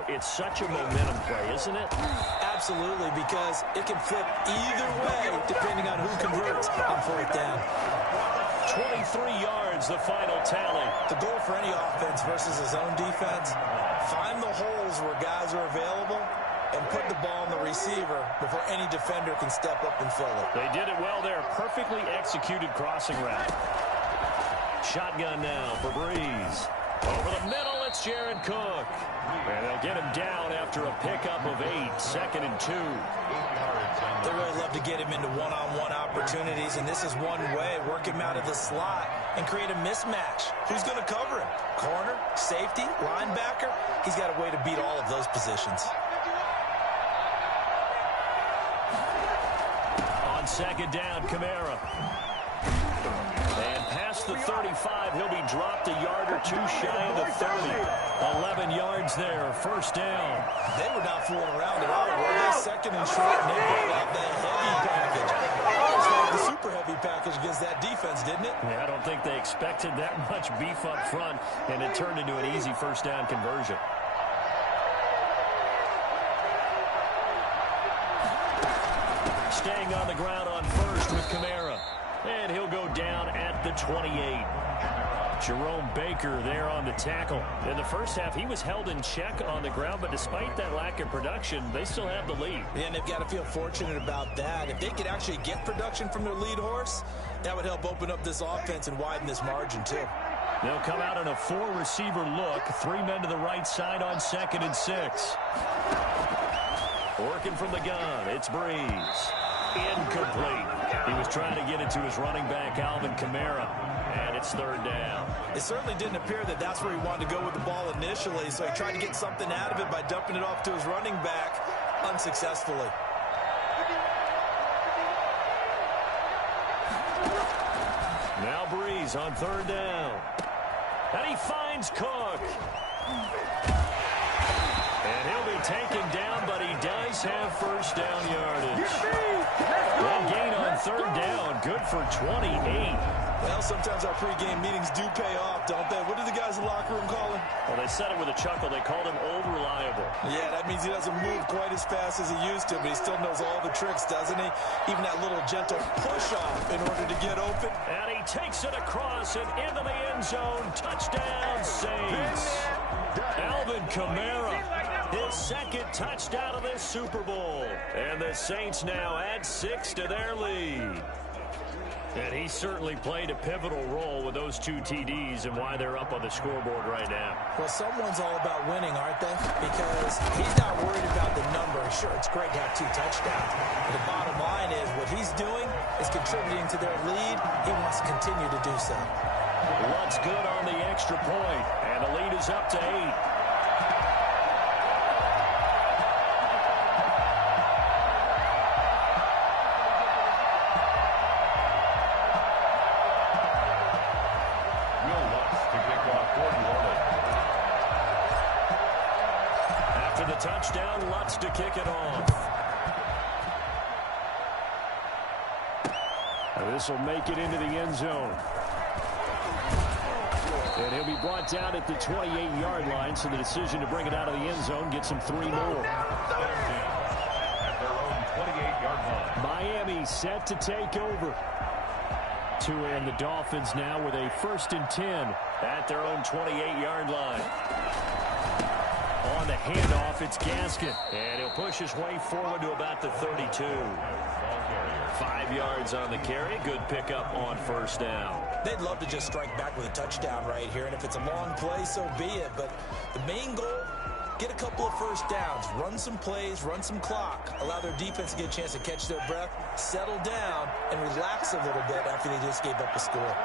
it's such a momentum play, isn't it? Absolutely, because it can flip either way depending on who converts on 4th down. 23 yards, the final tally. The goal for any offense versus his own defense, find the holes where guys are available and put the ball in the receiver before any defender can step up and fill it. They did it well there. Perfectly executed crossing route. Shotgun now for Breeze. Over the middle, it's Jared Cook. And they'll get him down after a pickup of 8, 2nd and 2. They really love to get him into one-on-one opportunities, and this is one way, work him out of the slot and create a mismatch. Who's going to cover him? Corner, safety, linebacker? He's got a way to beat all of those positions. On 2nd down, Kamara. And past the 35, he'll be dropped a yard or 2 shy of the 30. 11 yards there, 1st down. They were not fooling around at all, were they? second and short, and they brought out the heavy package. Almost like the super heavy package against that defense, didn't it? Yeah, I don't think they expected that much beef up front, and it turned into an easy first down conversion. Staying on the ground on first with Kamara. And he'll go down at the 28. Jerome Baker there on the tackle. In the first half, he was held in check on the ground, but despite that lack of production, they still have the lead. Yeah, and they've got to feel fortunate about that. If they could actually get production from their lead horse, that would help open up this offense and widen this margin, too. They'll come out in a four-receiver look. 3 men to the right side on 2nd and 6. Working from the gun, it's Breeze. Incomplete. He was trying to get it to his running back, Alvin Kamara, and it's 3rd down. It certainly didn't appear that that's where he wanted to go with the ball initially, so he tried to get something out of it by dumping it off to his running back unsuccessfully. Now Breeze on 3rd down. And he finds Cook. And he'll be taken down, but he does have first down yardage. One gain on 3rd down, good for 28. Well, sometimes our pregame meetings do pay off, don't they? What do the guys in the locker room call him? Well, they said it with a chuckle. They called him Old Reliable. Yeah, that means he doesn't move quite as fast as he used to, but he still knows all the tricks, doesn't he? Even that little gentle push-off in order to get open. And he takes it across and into the end zone. Touchdown, Saints. Alvin Kamara, his 2nd touchdown of this Super Bowl. And the Saints now add 6 to their lead. And he certainly played a pivotal role with those 2 TDs and why they're up on the scoreboard right now. Well, someone's all about winning, aren't they? Because he's not worried about the number. Sure, it's great to have 2 touchdowns. But the bottom line is what he's doing is contributing to their lead. He wants to continue to do so. Lutz good on the extra point, and the lead is up to 8. Touchdown, Lutz to kick it off. This will make it into the end zone. And he'll be brought down at the 28-yard line, so the decision to bring it out of the end zone gets him 3 more. At their own 28-yard line. Miami set to take over. Tua and the Dolphins now with a 1st and 10 at their own 28-yard line. On the handoff, it's Gaskin. And he'll push his way forward to about the 32. 5 yards on the carry. Good pickup on 1st down. They'd love to just strike back with a touchdown right here. And if it's a long play, so be it. But the main goal, get a couple of 1st downs. Run some plays, run some clock. Allow their defense to get a chance to catch their breath, settle down, and relax a little bit after they just gave up a score.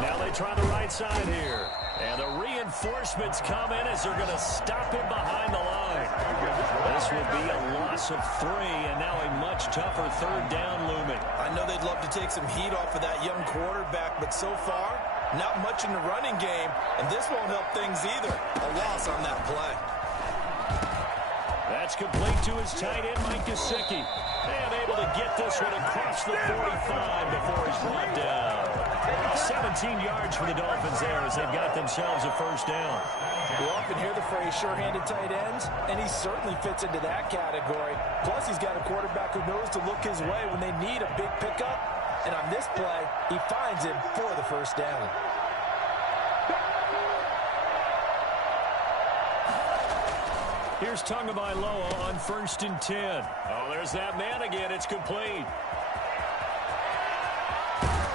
Now they try the right side here. And the reinforcements come in as they're going to stop him behind the line. This will be a loss of 3, and now a much tougher 3rd down looming. I know they'd love to take some heat off of that young quarterback, but so far, not much in the running game, and this won't help things either. A loss on that play. That's complete to his tight end, Mike Gesicki. And able to get this one across the 45 before he's brought down. 17 yards for the Dolphins there as they've got themselves a 1st down. We often hear the phrase sure-handed tight ends, and he certainly fits into that category. Plus, he's got a quarterback who knows to look his way when they need a big pickup. And on this play, he finds him for the 1st down. Here's Tagovailoa on 1st and 10. Oh, there's that man again. It's complete.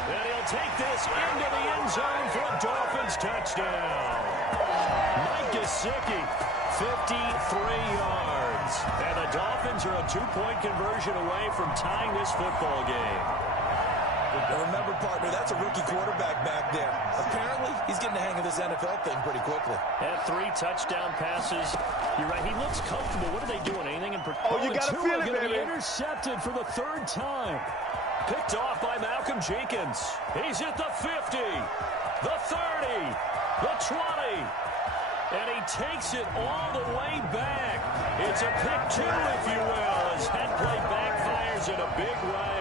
And he'll take this into the end zone for a Dolphins touchdown. Mike Gesicki, 53 yards. And the Dolphins are a 2-point conversion away from tying this football game. Now remember, partner, that's a rookie quarterback back there. Apparently, he's getting the hang of this NFL thing pretty quickly. And 3 touchdown passes. You're right, he looks comfortable. What are they doing? Anything in particular? Oh, you got to feel it, baby. Intercepted for the 3rd time. Picked off by Malcolm Jenkins. He's at the 50, the 30, the 20. And he takes it all the way back. It's a pick two, if you will, as head play backfires in a big way.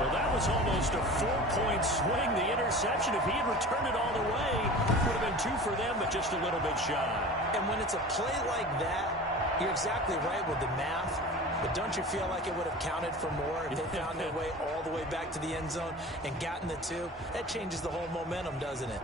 Well, that was almost a 4-point swing, the interception. If he had returned it all the way, it would have been 2 for them, but just a little bit shy. And when it's a play like that, you're exactly right with the math. But don't you feel like it would have counted for more if they found their way all the way back to the end zone and gotten the 2? That changes the whole momentum, doesn't it?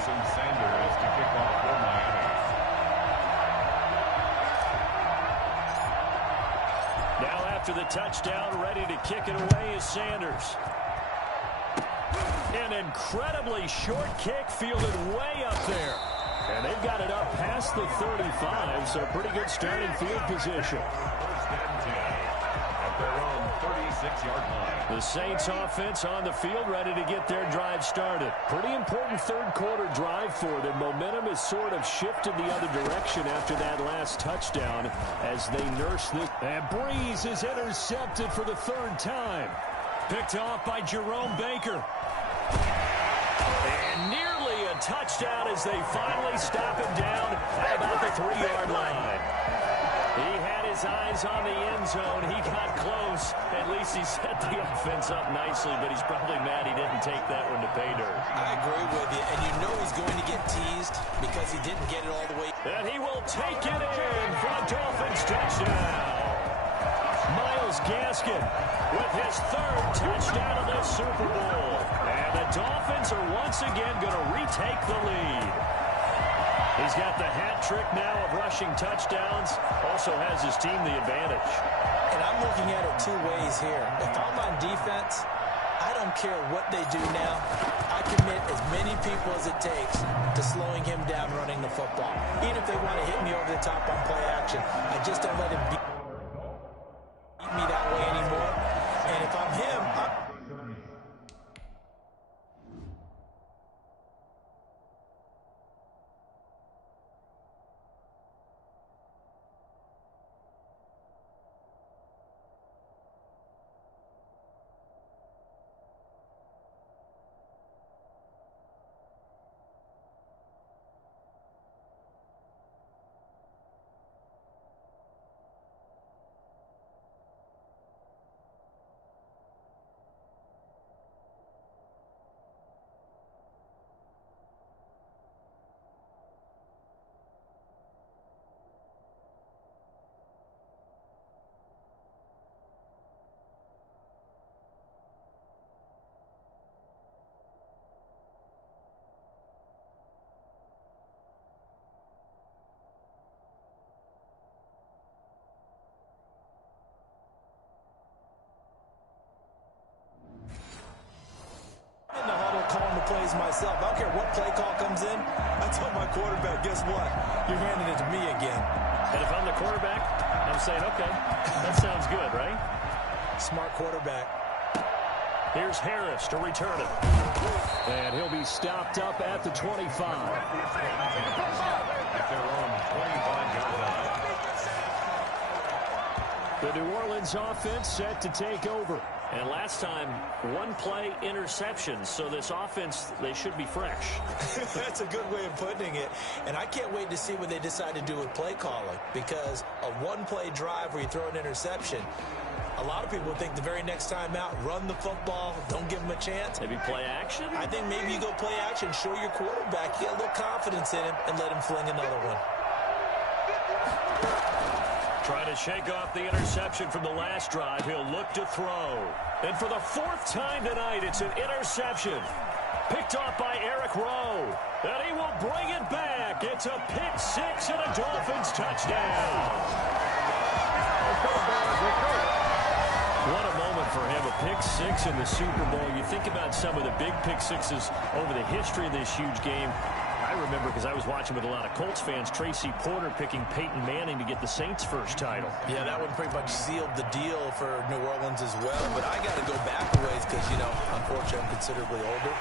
Sanders to kick off for Miami. Now after the touchdown, ready to kick it away is Sanders. An incredibly short kick fielded way up there. And they've got it up past the 35, so pretty good starting field position. First and 10 at their own 36-yard line. The Saints offense on the field ready to get their drive started. Pretty important third quarter drive for them. Momentum has sort of shifted the other direction after that last touchdown as they nurse this. And Breeze is intercepted for the 3rd time. Picked off by Jerome Baker. And nearly a touchdown as they finally stop him down at about the 3-yard line. He had his eyes on the end zone. He got close. At least he set the offense up nicely, but he's probably mad he didn't take that one to pay dirt. I agree with you, and you know he's going to get teased because he didn't get it all the way. And he will take it in for a Dolphins touchdown. Myles Gaskin with his 3rd touchdown of the Super Bowl. And the Dolphins are once again going to retake the lead. He's got the hat trick now of rushing touchdowns. Also has his team the advantage. And I'm looking at it 2 ways here. If I'm on defense, I don't care what they do now. I commit as many people as it takes to slowing him down running the football. Even if they want to hit me over the top on play action, I just don't let him beat me that way anymore. And if I'm him, in the huddle calling the plays myself. I don't care what play call comes in. I tell my quarterback, guess what? You're handing it to me again. And if I'm the quarterback, I'm saying, okay, that sounds good, right? Smart quarterback. Here's Harris to return it. And he'll be stopped up at the 25. At their own 25-yard line. The New Orleans offense set to take over. And last time, 1-play interception. So this offense, they should be fresh. That's a good way of putting it. And I can't wait to see what they decide to do with play calling. Because a 1-play drive where you throw an interception, a lot of people think the very next time out, run the football, don't give them a chance. Maybe play action? I think maybe you go play action, show your quarterback, get a little confidence in him, and let him fling another one. Trying to shake off the interception from the last drive. He'll look to throw. And for the 4th time tonight, it's an interception. Picked off by Eric Rowe. And he will bring it back. It's a pick six and a Dolphins touchdown. What a moment for him, a pick six in the Super Bowl. You think about some of the big pick sixes over the history of this huge game. I remember, because I was watching with a lot of Colts fans, Tracy Porter picking Peyton Manning to get the Saints' first title. Yeah, that one pretty much sealed the deal for New Orleans as well. But I got to go back a ways because, you know, unfortunately I'm considerably older.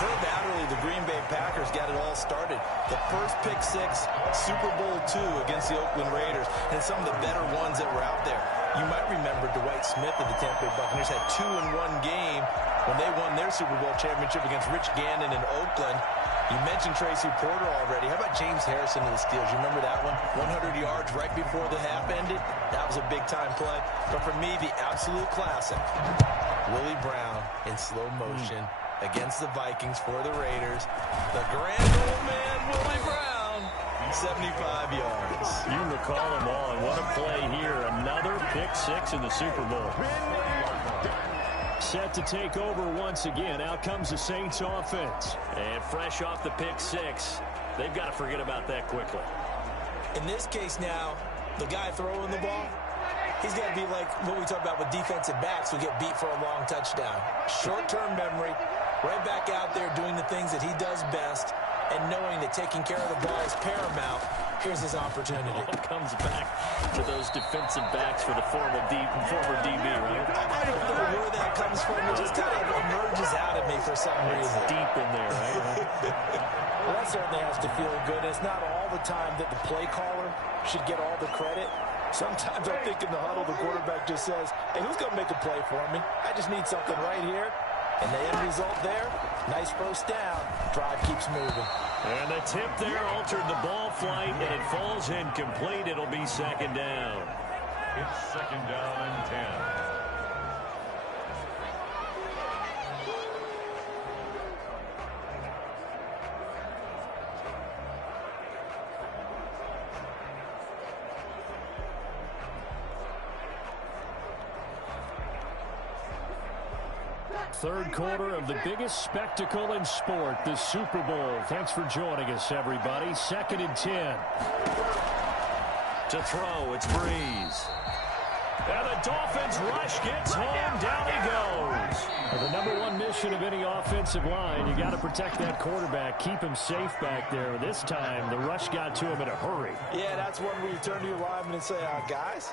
Herb Adderley, the Green Bay Packers, got it all started. The first pick six, Super Bowl II against the Oakland Raiders, and some of the better ones that were out there. You might remember Dwight Smith of the Tampa Bay Buccaneers had 2 in one game when they won their Super Bowl championship against Rich Gannon in Oakland. You mentioned Tracy Porter already. How about James Harrison of the Steelers? You remember that one? 100 yards right before the half ended. That was a big-time play. But for me, the absolute classic, Willie Brown in slow motion against the Vikings for the Raiders. The grand old man, Willie Brown, 75 yards. You recall them all, and what a play here. Another pick six in the Super Bowl. Set to take over once again. Out comes the Saints offense. And fresh off the pick six, they've got to forget about that quickly. In this case now, the guy throwing the ball, he's got to be like what we talk about with defensive backs who get beat for a long touchdown. Short-term memory, right back out there doing the things that he does best, and knowing that taking care of the ball is paramount. Here's his opportunity. All comes back to those defensive backs for the former DB, right? I don't know where that comes from. It just kind of emerges out of me for some reason. Deep in there, right? Well, that certainly has to feel good. It's not all the time that the play caller should get all the credit. Sometimes I think in the huddle, the quarterback just says, hey, who's going to make a play for me? I just need something right here. And the end result there, nice first down. Drive keeps moving. And the tip there altered the ball flight, and it falls incomplete. It'll be second down. It's second down and 10. Third quarter of the biggest spectacle in sport, the Super Bowl. Thanks for joining us, everybody. 2nd and 10. To throw, it's Breeze. And the Dolphins rush gets home. Down he goes. Well, the number one mission of any offensive line, you got to protect that quarterback, keep him safe back there. This time, the rush got to him in a hurry. Yeah, that's one where you turn to your lineman and say, guys,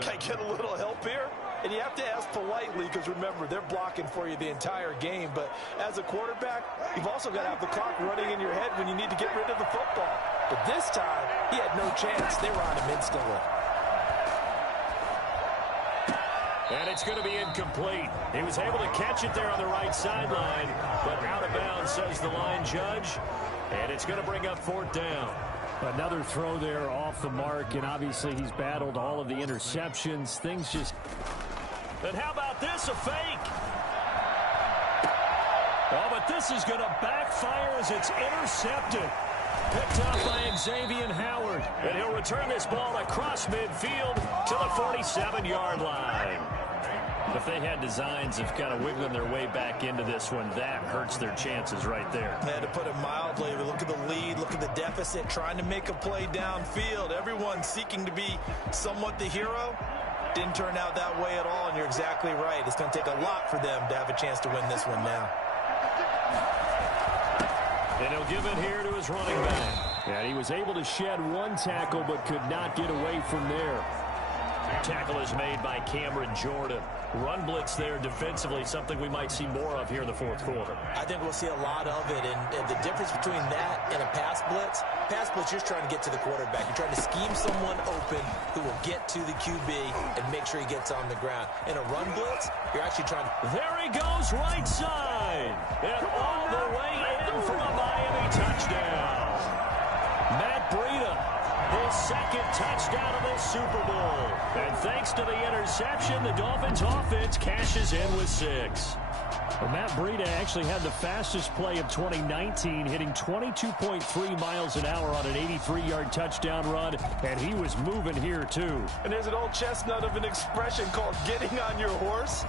can I get a little help here? And you have to ask politely because, remember, they're blocking for you the entire game. But as a quarterback, you've also got to have the clock running in your head when you need to get rid of the football. But this time, he had no chance. They were on him instantly. And it's going to be incomplete. He was able to catch it there on the right sideline, but out of bounds, says the line judge. And it's going to bring up 4th down. Another throw there off the mark, and obviously he's battled all of the interceptions. Things just... And how about this, a fake? Oh, but this is going to backfire as it's intercepted. Picked up by Xavier Howard. And he'll return this ball across midfield to the 47-yard line. If they had designs of kind of wiggling their way back into this one, that hurts their chances right there. They had to put it mildly. Look at the lead, look at the deficit, trying to make a play downfield. Everyone seeking to be somewhat the hero. Didn't turn out that way at all, and you're exactly right. It's going to take a lot for them to have a chance to win this one now. And he'll give it here to his running back. And he was able to shed one tackle, but could not get away from there. Tackle is made by Cameron Jordan. Run blitz there defensively, something we might see more of here in the 4th quarter. I think we'll see a lot of it, and the difference between that and a pass blitz, you're just trying to get to the quarterback. You're trying to scheme someone open who will get to the QB and make sure he gets on the ground. In a run blitz, you're actually trying to... There he goes, right side, and all the way in for a Miami touchdown. Matt Breida, his 2nd touchdown of this Super Bowl. And thanks to the interception, the Dolphins offense cashes in with 6. Well, Matt Breida actually had the fastest play of 2019, hitting 22.3 miles an hour on an 83-yard touchdown run, and he was moving here too. And there's an old chestnut of an expression called getting on your horse.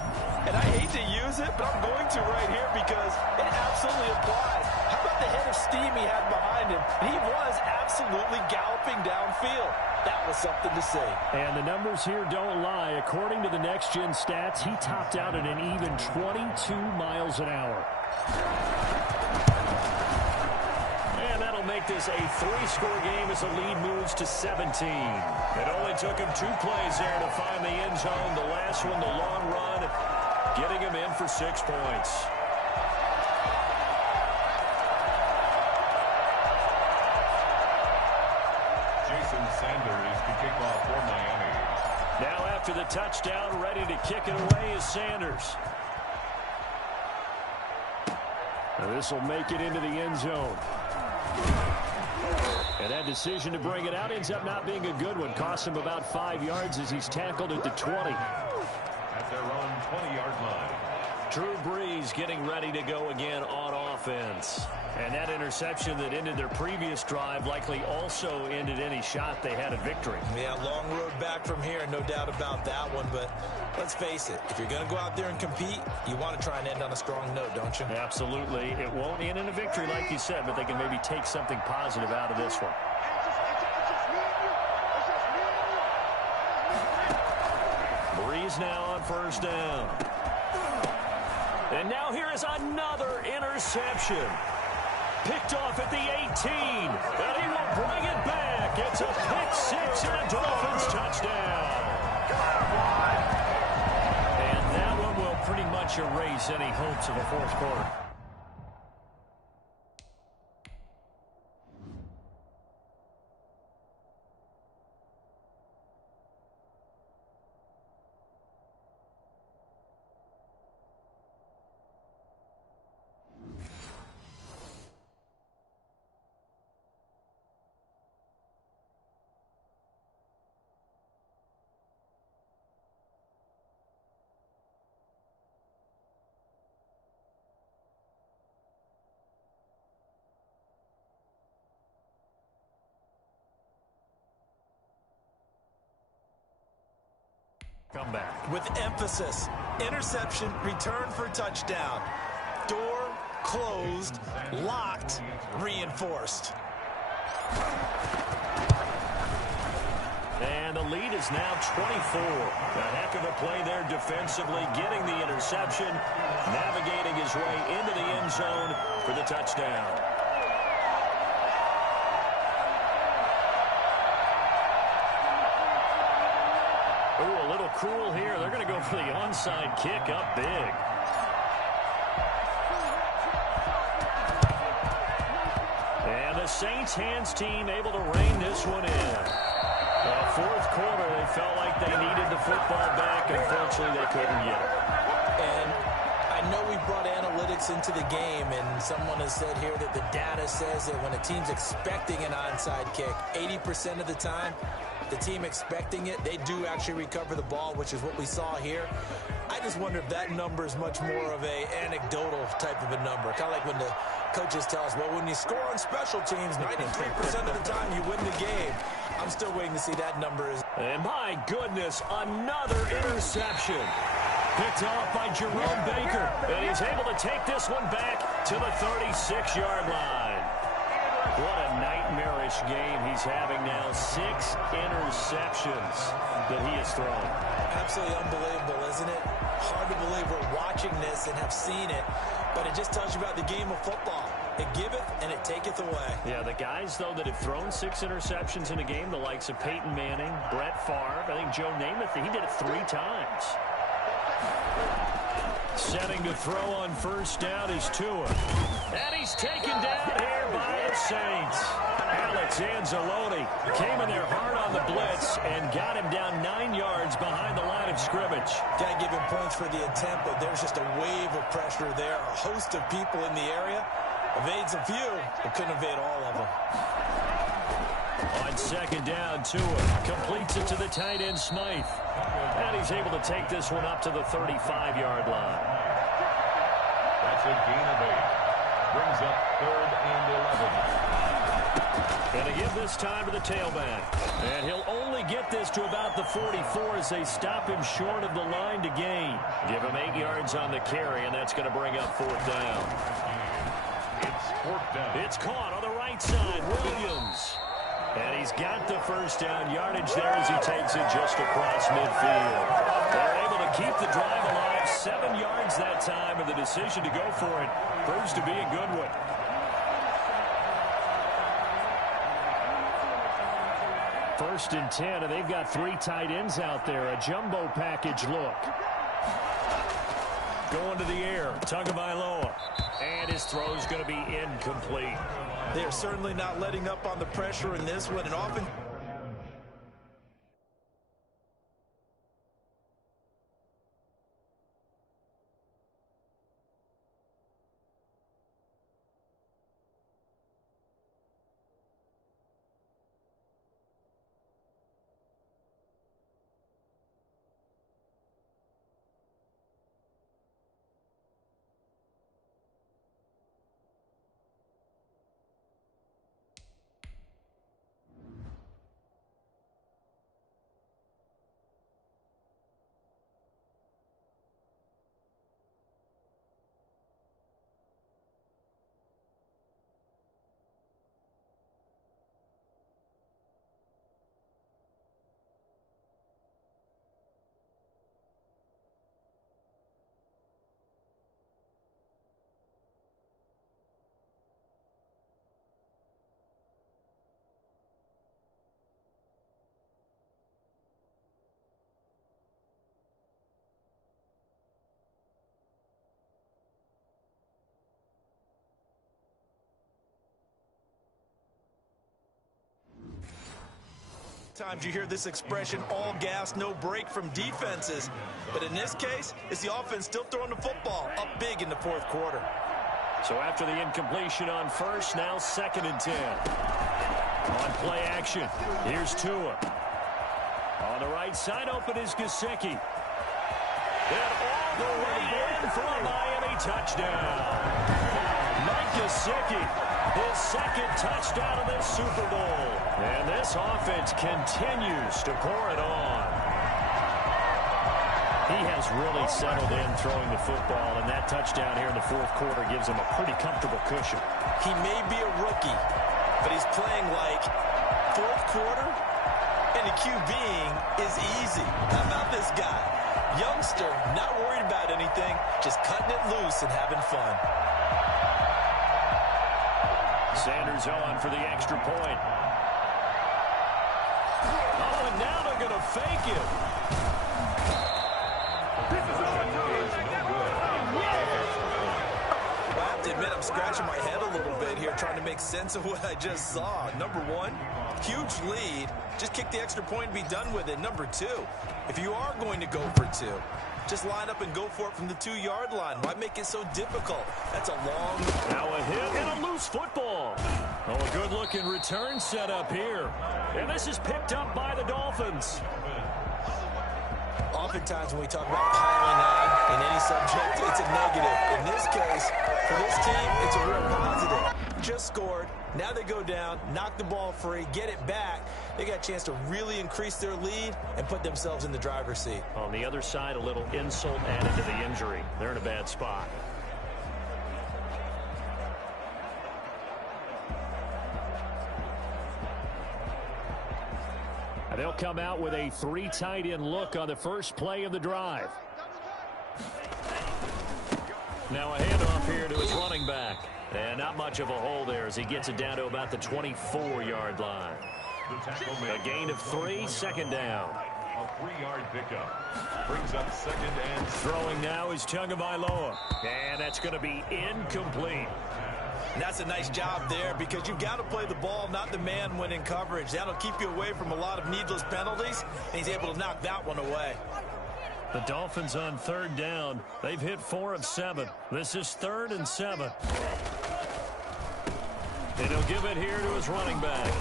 And I hate to use it, but I'm going to right here because it absolutely applies. How about the head of steam he had behind him? He was absolutely galloping downfield. That was something to see. And the numbers here don't lie. According to the next-gen stats, he topped out at an even 22 miles an hour. And that'll make this a 3-score game as the lead moves to 17. It only took him 2 plays there to find the end zone. The last one, the long run, getting him in for 6 points. Sanders to kick off for Miami. Now after the touchdown, ready to kick it away is Sanders. Now this will make it into the end zone. And that decision to bring it out ends up not being a good one. Costs him about 5 yards as he's tackled at the 20. At their own 20-yard line. Drew Brees getting ready to go again on offense. And that interception that ended their previous drive likely also ended any shot they had at victory. Yeah, long road back from here, no doubt about that one. But let's face it, if you're going to go out there and compete, you want to try and end on a strong note, don't you? Absolutely. It won't end in a victory like you said, but they can maybe take something positive out of this one. Brees now on first down. And now here is another interception. Picked off at the 18, and he will bring it back. It's a pick six and a Dolphins touchdown. And that one will pretty much erase any hopes of a fourth quarter. Come back. With emphasis, interception, return for touchdown. Door closed, locked, reinforced. And the lead is now 24. A heck of a play there defensively, getting the interception, navigating his way into the end zone for the touchdown. Ooh, a little cruel here. They're going to go for the onside kick up big. And the Saints hands team able to rein this one in. Fourth quarter, they felt like they needed the football back. Unfortunately, they couldn't get it. And I know we brought analytics into the game, and someone has said here that the data says that when a team's expecting an onside kick, 80% of the time, the team expecting it, they do actually recover the ball, which is what we saw here. I just wonder if that number is much more of a anecdotal type of a number. Kind of like when the coaches tell us, well, when you score on special teams, 93% of the time you win the game. I'm still waiting to see that number. And my goodness, another interception. Picked off by Jerome Baker. And he's able to take this one back to the 36-yard line. What a nightmarish game he's having now. 6 interceptions that he has thrown. Absolutely unbelievable, isn't it? Hard to believe we're watching this and have seen it, but it just tells you about the game of football. It giveth and it taketh away. Yeah, the guys, though, that have thrown 6 interceptions in a game, the likes of Peyton Manning, Brett Favre, I think Joe Namath, he did it 3 times. Setting to throw on first down is Tua. And he's taken down here by the Saints. Alex Anzalone came in there hard on the blitz and got him down 9 yards behind the line of scrimmage. Got to give him points for the attempt, but there's just a wave of pressure there. A host of people in the area. Evades a few, but couldn't evade all of them. On second down, Tua completes it to the tight end, Smythe. And he's able to take this one up to the 35-yard line. a gain of 8. Brings up 3rd and 11. And they give this time to the tailback. And he'll only get this to about the 44 as they stop him short of the line to gain. Give him 8 yards on the carry, and that's going to bring up 4th down. It's 4th down. It's caught on the right side. Williams. And he's got the first down yardage there as he takes it just across midfield. They're able to keep the drive alive. 7 yards that time, and the decision to go for it proves to be a good one. First and 10, and they've got 3 tight ends out there. A jumbo package look. Going to the air. Tagovailoa. And his throw's going to be incomplete. They're certainly not letting up on the pressure in this one, and often times you hear this expression, all gas, no break from defenses. But in this case, it's the offense still throwing the football up big in the 4th quarter. So after the incompletion on first, now 2nd and 10. On play action, here's Tua. On the right side, open is Gesicki. And all the way in for a Miami touchdown. Mike Gesicki, his 2nd touchdown of this Super Bowl. And this offense continues to pour it on. He has really settled in throwing the football, and that touchdown here in the 4th quarter gives him a pretty comfortable cushion. He may be a rookie, but he's playing like 4th quarter, and the QBing is easy. How about this guy? Youngster, not worried about anything, just cutting it loose and having fun. Sanders on for the extra point. Oh, and now they're going to fake it. Well, I have to admit, I'm scratching my head a little bit here trying to make sense of what I just saw. Number 1, huge lead. Just kick the extra point and be done with it. Number 2, if you are going to go for 2, just line up and go for it from the 2-yard line. Why make it so difficult? That's a long... Now a hit and a loose football. Oh, a good-looking return set up here. And this is picked up by the Dolphins. Oftentimes when we talk about piling on in any subject, it's a negative. In this case, for this team, it's a real positive. Just scored. Now they go down, knock the ball free, get it back. They got a chance to really increase their lead and put themselves in the driver's seat. On the other side, a little insult added to the injury. They're in a bad spot. And they'll come out with a 3 tight end look on the first play of the drive. Now a handoff here to his running back. And not much of a hole there as he gets it down to about the 24-yard line. A gain of 3, 2nd down. A 3-yard pickup. Brings up 2nd and... Throwing now is Tagovailoa. And that's going to be incomplete. And that's a nice job there because you've got to play the ball, not the man when in coverage. That'll keep you away from a lot of needless penalties, and he's able to knock that one away. The Dolphins on 3rd down. They've hit 4 of 7. This is 3rd and 7. And he'll give it here to his running back.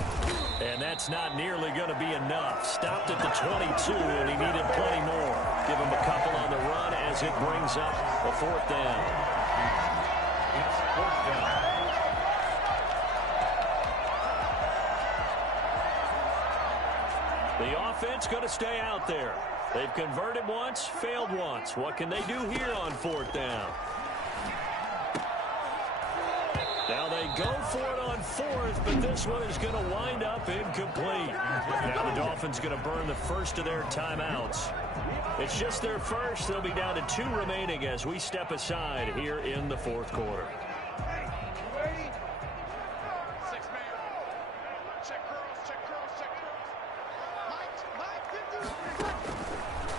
And that's not nearly going to be enough. Stopped at the 22, and he needed plenty more. Give him a couple on the run as it brings up a 4th down. It's fourth down. The offense going to stay out there. They've converted once, failed once. What can they do here on fourth down? Now they go for it on fourth, but this one is going to wind up incomplete. Now the Dolphins going to burn the first of their timeouts. It's just their first. They'll be down to 2 remaining as we step aside here in the fourth quarter.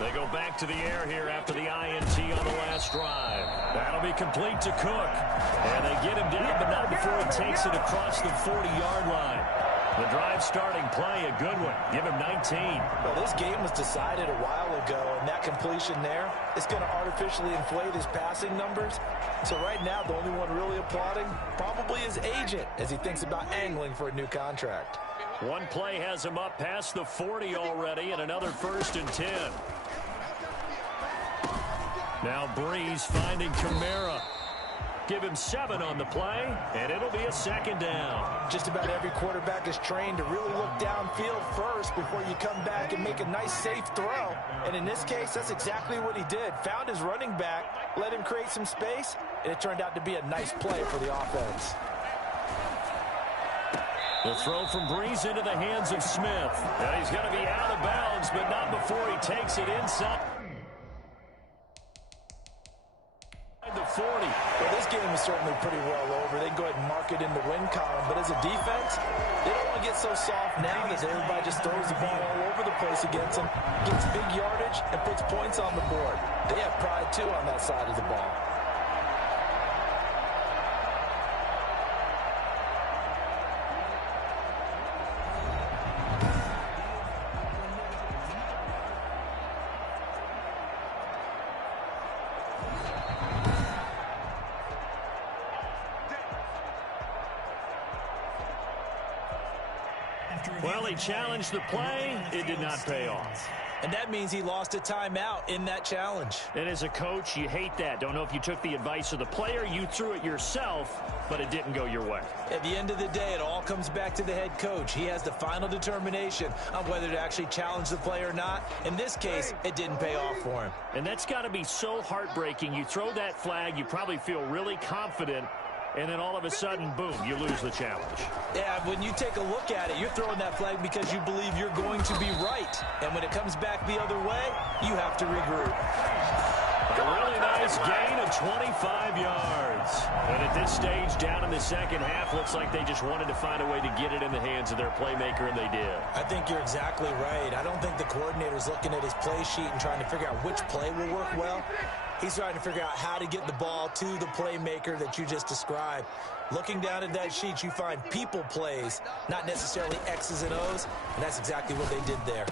They go back to the air here after the INT on the last drive. That'll be complete to Cook. And they get him down, but not before he takes it across the 40-yard line. The drive starting play, a good one. Give him 19. Well, this game was decided a while ago, and that completion there is going to artificially inflate his passing numbers. So right now, the only one really applauding probably his agent as he thinks about angling for a new contract. One play has him up past the 40 already, and another 1st and 10. Now Breeze finding Kamara. Give him 7 on the play, and it'll be a 2nd down. Just about every quarterback is trained to really look downfield first before you come back and make a nice, safe throw. And in this case, that's exactly what he did. Found his running back, let him create some space, and it turned out to be a nice play for the offense. The throw from Breeze into the hands of Smith. And he's going to be out of bounds, but not before he takes it inside the 40. Well, this game is certainly pretty well over. They can go ahead and mark it in the win column. But as a defense, they don't want to get so soft now that everybody just throws the ball all over the place against them, gets big yardage, and puts points on the board. They have pride, too, on that side of the ball. Well, he challenged the play. It did not pay off. And that means he lost a timeout in that challenge. And as a coach, you hate that. Don't know if you took the advice of the player, you threw it yourself, but it didn't go your way. At the end of the day, it all comes back to the head coach. He has the final determination on whether to actually challenge the play or not. In this case, it didn't pay off for him. And that's got to be so heartbreaking. You throw that flag, you probably feel really confident, and then all of a sudden, boom, you lose the challenge. Yeah, when you take a look at it, you're throwing that flag because you believe you're going to be right. And when it comes back the other way, you have to regroup. A really nice gain of 25 yards. And at this stage, down in the second half, looks like they just wanted to find a way to get it in the hands of their playmaker, and they did. I think you're exactly right. I don't think the coordinator's looking at his play sheet and trying to figure out which play will work well. He's trying to figure out how to get the ball to the playmaker that you just described. Looking down at that sheet, you find people plays, not necessarily X's and O's, and that's exactly what they did there.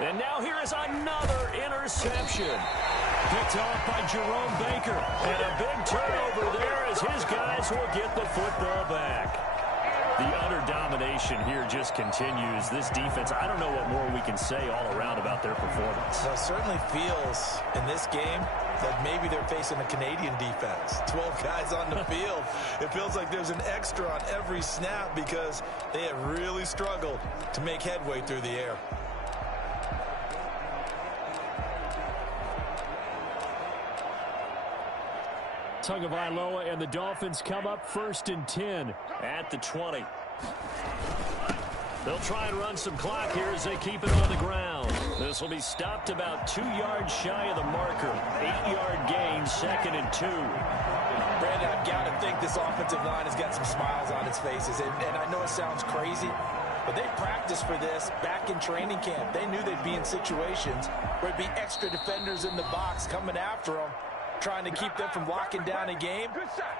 And now here is another interception. Picked off by Jerome Baker. And a big turnover there as his guys will get the football back. The utter domination here just continues. This defense, I don't know what more we can say all around about their performance. Well, it certainly feels in this game like maybe they're facing a Canadian defense. 12 guys on the field. It feels like there's an extra on every snap because they have really struggled to make headway through the air. Tagovailoa and the Dolphins come up 1st and 10 at the 20. They'll try and run some clock here as they keep it on the ground. This will be stopped about 2 yards shy of the marker. 8-yard gain, 2nd and 2. Brandon, I've got to think this offensive line has got some smiles on its faces. And I know it sounds crazy, but they practiced for this back in training camp. They knew they'd be in situations where it'd be extra defenders in the box coming after them, trying to keep them from locking down a game.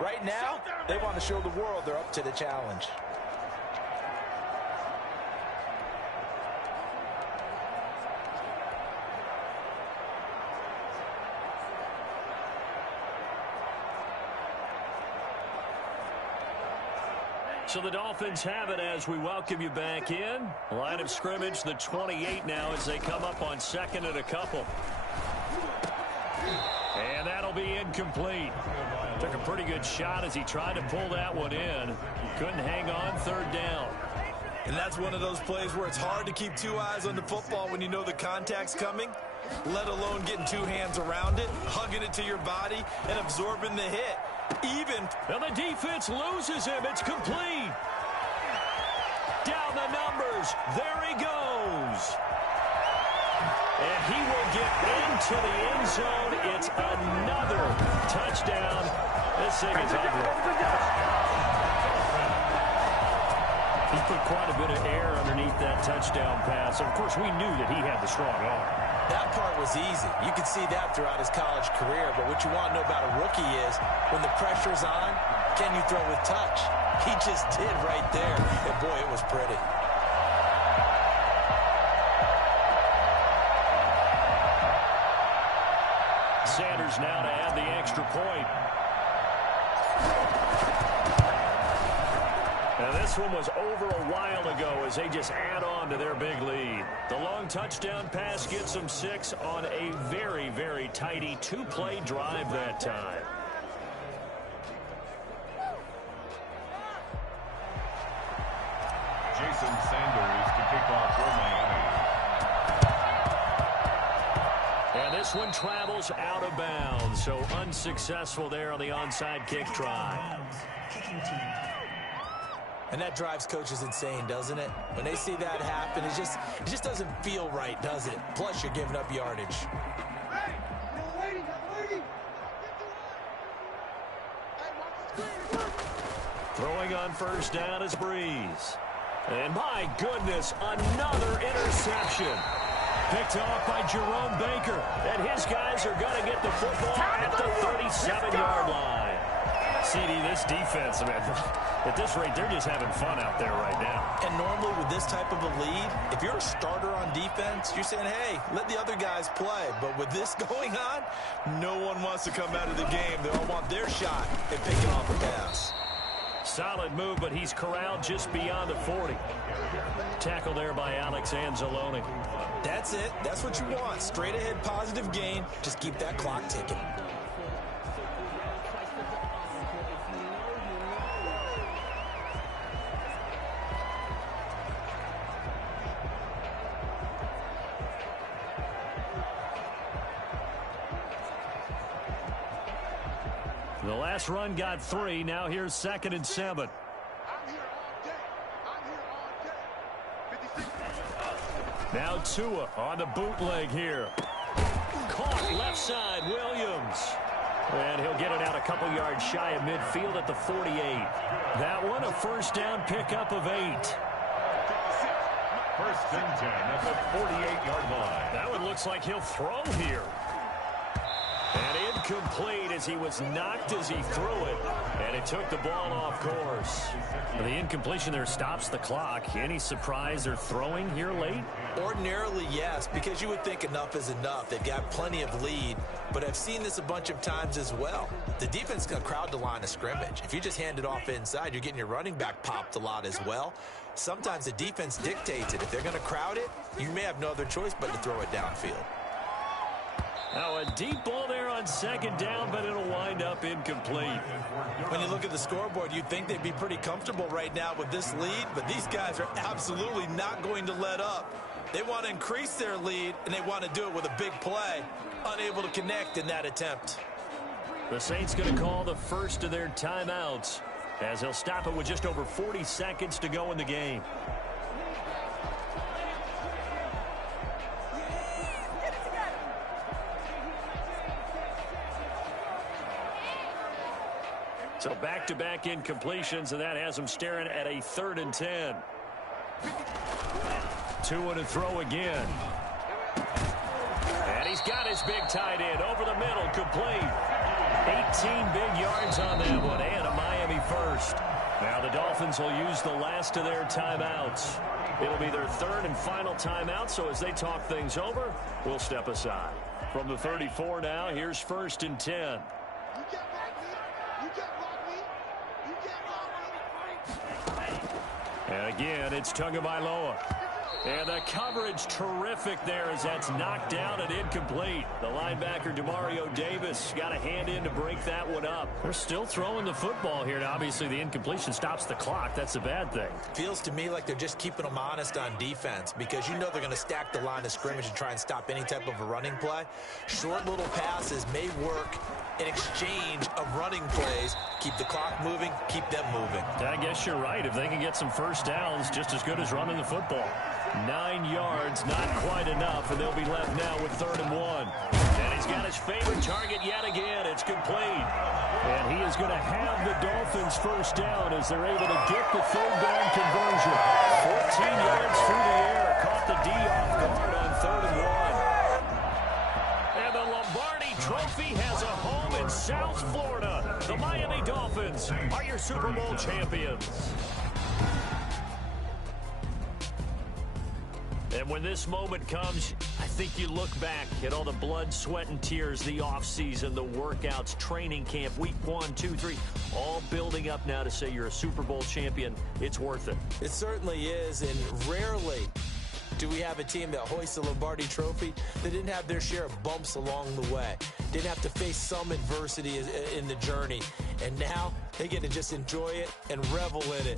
Right now, they want to show the world they're up to the challenge. So the Dolphins have it as we welcome you back in. Line of scrimmage, the 28 now as they come up on 2nd and a couple. And that'll be incomplete. Took a pretty good shot as he tried to pull that one in. Couldn't hang on third down. And that's one of those plays where it's hard to keep two eyes on the football when you know the contact's coming, let alone getting two hands around it, hugging it to your body, and absorbing the hit. And the defense loses him. It's complete. Down the numbers. There he goes. And he will get into the end zone. It's another touchdown. This thing is ugly. He put quite a bit of air underneath that touchdown pass. Of course, we knew that he had the strong arm. That part was easy. You could see that throughout his college career. But what you want to know about a rookie is when the pressure's on, can you throw with touch? He just did right there. And, boy, it was pretty. Sanders now to add the extra point. Now this one was over a while ago as they just add on to their big lead. The long touchdown pass gets them 6 on a very, very tidy two-play drive that time. Jason Sanders to kick off for Miami. And this one travels out of bounds, so unsuccessful there on the onside kick try. And that drives coaches insane, doesn't it? When they see that happen, it just doesn't feel right, does it? Plus, you're giving up yardage. Throwing on first down is Breeze. And my goodness, another interception. Picked off by Jerome Baker. And his guys are going to get the football at the 37-yard line. CD, this defense, man, at this rate, they're just having fun out there right now. And normally with this type of a lead, if you're a starter on defense, you're saying, hey, let the other guys play. But with this going on, no one wants to come out of the game. They all want their shot at picking off a pass. Solid move, but he's corralled just beyond the 40. Tackle there by Alex Anzalone. That's it. That's what you want. Straight ahead positive gain. Just keep that clock ticking. The last run got 3. Now here's 2nd and 7. Now Tua on the bootleg here. Caught left side, Williams. And he'll get it out a couple yards shy of midfield at the 48. That one a first down pickup of 8. First and 10 at the 48-yard line. That one looks like he'll throw here. And incomplete as he was knocked as he threw it. And it took the ball off course. The incompletion there stops the clock. Any surprise they're throwing here late? Ordinarily, yes, because you would think enough is enough. They've got plenty of lead, but I've seen this a bunch of times as well. The defense can crowd the line of scrimmage. If you just hand it off inside, you're getting your running back popped a lot as well. Sometimes the defense dictates it. If they're going to crowd it, you may have no other choice but to throw it downfield. Now a deep ball there on 2nd down, but it'll wind up incomplete. When you look at the scoreboard, you'd think they'd be pretty comfortable right now with this lead, but these guys are absolutely not going to let up. They want to increase their lead, and they want to do it with a big play. Unable to connect in that attempt. The Saints going to call the first of their timeouts as they'll stop it with just over 40 seconds to go in the game. So back-to-back incompletions, and that has them staring at a 3rd and 10. Tua to throw again. And he's got his big tight end over the middle, complete. 18 big yards on that one, and a Miami first. Now the Dolphins will use the last of their timeouts. It'll be their 3rd and final timeout, so as they talk things over, we'll step aside. From the 34 now, here's 1st and 10. And again, it's Tagovailoa. And the coverage terrific there as that's knocked down and incomplete. The linebacker, Demario Davis, got a hand in to break that one up. They're still throwing the football here. Now, obviously, the incompletion stops the clock. That's a bad thing. Feels to me like they're just keeping them honest on defense because you know they're going to stack the line of scrimmage and try and stop any type of a running play. Short little passes may work in exchange of running plays. Keep the clock moving, keep them moving. I guess you're right. If they can get some first downs, just as good as running the football. 9 yards, not quite enough, and they'll be left now with 3rd and 1. And he's got his favorite target yet again. It's complete. And he is going to have the Dolphins first down as they're able to get the 3rd down conversion. 14 yards through the air. Caught the D off guard on 3rd and 1. And the Lombardi Trophy has a home in South Florida. The Miami Dolphins are your Super Bowl champions. And when this moment comes, I think you look back at all the blood, sweat, and tears, the offseason, the workouts, training camp, week 1, 2, 3, all building up now to say you're a Super Bowl champion. It's worth it. It certainly is, and rarely do we have a team that hoists the Lombardi Trophy that didn't have their share of bumps along the way, didn't have to face some adversity in the journey, and now they get to just enjoy it and revel in it.